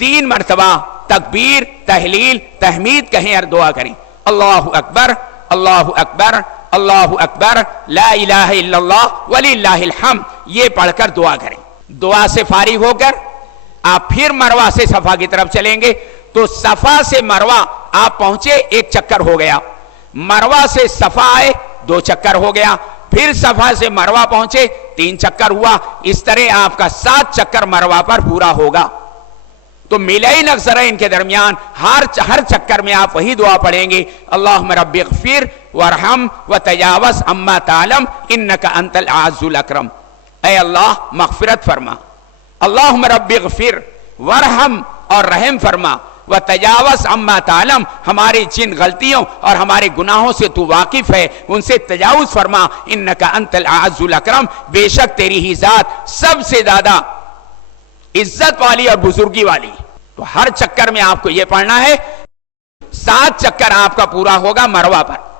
3 مرتبہ تکبیر، تحلیل، تحمید کہیں اور دعا کریں، اللہ اکبر اللہ اکبر اللہ اکبر لا الہ الا اللہ وللہ الحمد، یہ پڑھ کر دعا کریں۔ دعا سے فارغ ہو کر آپ پھر مروہ سے صفا کی طرف چلیں گے، تو صفا سے مروہ آپ پہنچے، ایک چکر ہو گیا، مروہ سے صفا آئے 2 چکر ہو گیا، پھر صفا سے مروہ پہنچے 3 چکر ہوا، اس طرح آپ کا 7 چکر مروہ پر پورا ہوگا۔ تو ملئی نظرین کے درمیان ہر چکر میں آپ وہی دعا پڑھیں گے، اللہم رب اغفر وارحم وتجاوز عما تعلم انک انت العز الاکرم، اے اللہ مغفرت فرما، اللہم رب اغفر وارحم اور رحم فرما، وتجاوز عما تعلم ہماری جن غلطیوں اور ہمارے گناہوں سے تو واقف ہے ان سے تجاوز فرما، انک انت العز الاکرم، بے شک تیری ہی ذات سب سے زیادہ عزت والی اور بزرگی والی۔ تو ہر چکر میں آپ کو یہ پڑھنا ہے، 7 چکر آپ کا پورا ہوگا مروہ پر۔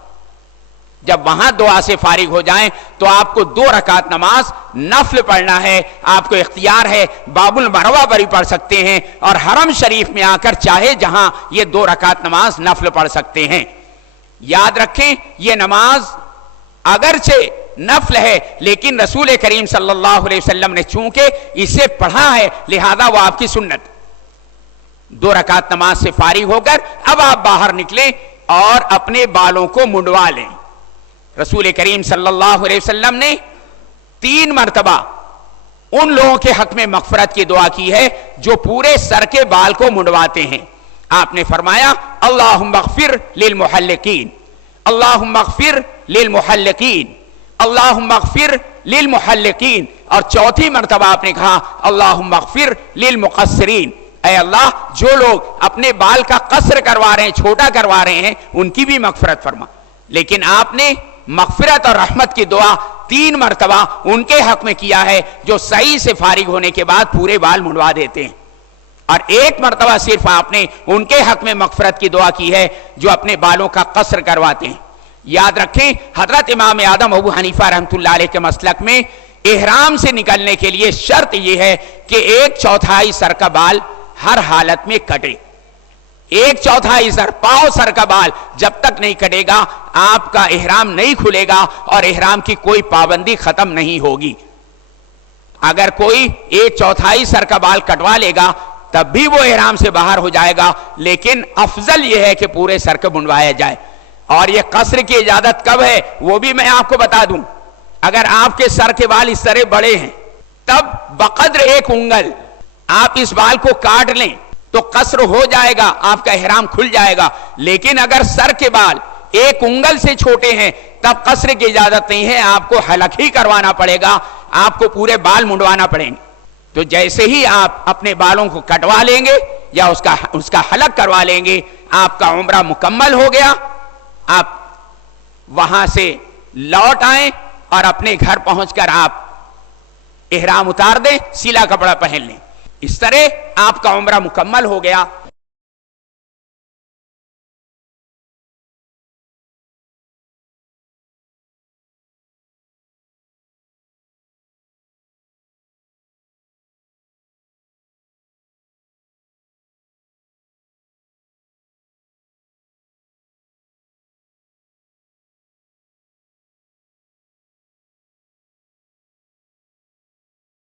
جب وہاں دعا سے فارغ ہو جائیں تو آپ کو 2 رکعت نماز نفل پڑھنا ہے، آپ کو اختیار ہے، باب المروہ پر ہی پڑھ سکتے ہیں اور حرم شریف میں آ کر چاہے جہاں یہ 2 رکعت نماز نفل پڑھ سکتے ہیں۔ یاد رکھیں یہ نماز اگرچہ نفل ہے لیکن رسول کریم صلی اللہ علیہ وسلم نے چونکہ اسے پڑھا ہے لہذا وہ آپ کی سنت۔ 2 رکعت نماز سے فارغ ہو کر اب آپ باہر نکلیں اور اپنے بالوں کو منڈوا لیں۔ رسول کریم صلی اللہ علیہ وسلم نے 3 مرتبہ ان لوگوں کے حق میں مغفرت کی دعا کی ہے جو پورے سر کے بال کو منڈواتے ہیں۔ آپ نے فرمایا اللہم اغفر للمحلقین، اللہم اغفر للمحلقین، اللہم اغفر للمحلقین، اور 4تھی مرتبہ آپ نے کہا اللہم اغفر للمقصرین، اے اللہ جو لوگ اپنے بال کا قصر کروا رہے ہیں، چھوٹا کروا رہے ہیں، ان کی بھی مغفرت فرما۔ لیکن آپ نے مغفرت اور رحمت کی دعا 3 مرتبہ ان کے حق میں کیا ہے جو صحیح سے فارغ ہونے کے بعد پورے بال منڈوا دیتے ہیں، اور 1 مرتبہ صرف آپ نے ان کے حق میں مغفرت کی دعا کی ہے جو اپنے بالوں کا قصر کرواتے ہیں۔ یاد رکھیں حضرت امام اعظم ابو حنیفہ رحمۃ اللہ علیہ کے مسلک میں احرام سے نکلنے کے لیے شرط یہ ہے کہ 1/4 سر کا بال ہر حالت میں کٹے۔ 1/4 سر، پاؤں سر کا بال جب تک نہیں کٹے گا آپ کا احرام نہیں کھلے گا اور احرام کی کوئی پابندی ختم نہیں ہوگی۔ اگر کوئی 1/4 سر کا بال کٹوا لے گا تب بھی وہ احرام سے باہر ہو جائے گا، لیکن افضل یہ ہے کہ پورے سر کو منڈوایا جائے۔ اور یہ قصر کی اجازت کب ہے وہ بھی میں آپ کو بتا دوں، اگر آپ کے سر کے بال اس طرح بڑے ہیں تب بقدر 1 انگل آپ اس بال کو کاٹ لیں تو قصر ہو جائے گا، آپ کا احرام کھل جائے گا۔ لیکن اگر سر کے بال 1 انگل سے چھوٹے ہیں تب قصر کی اجازت نہیں ہے، آپ کو حلق ہی کروانا پڑے گا، آپ کو پورے بال منڈوانا پڑیں گے۔ تو جیسے ہی آپ اپنے بالوں کو کٹوا لیں گے یا اس کا حلق کروا لیں گے آپ کا عمرہ مکمل ہو گیا۔ آپ وہاں سے لوٹ آئیں اور اپنے گھر پہنچ کر آپ احرام اتار دیں، سیلا کپڑا پہن لیں، اس طرح آپ کا عمرہ مکمل ہو گیا۔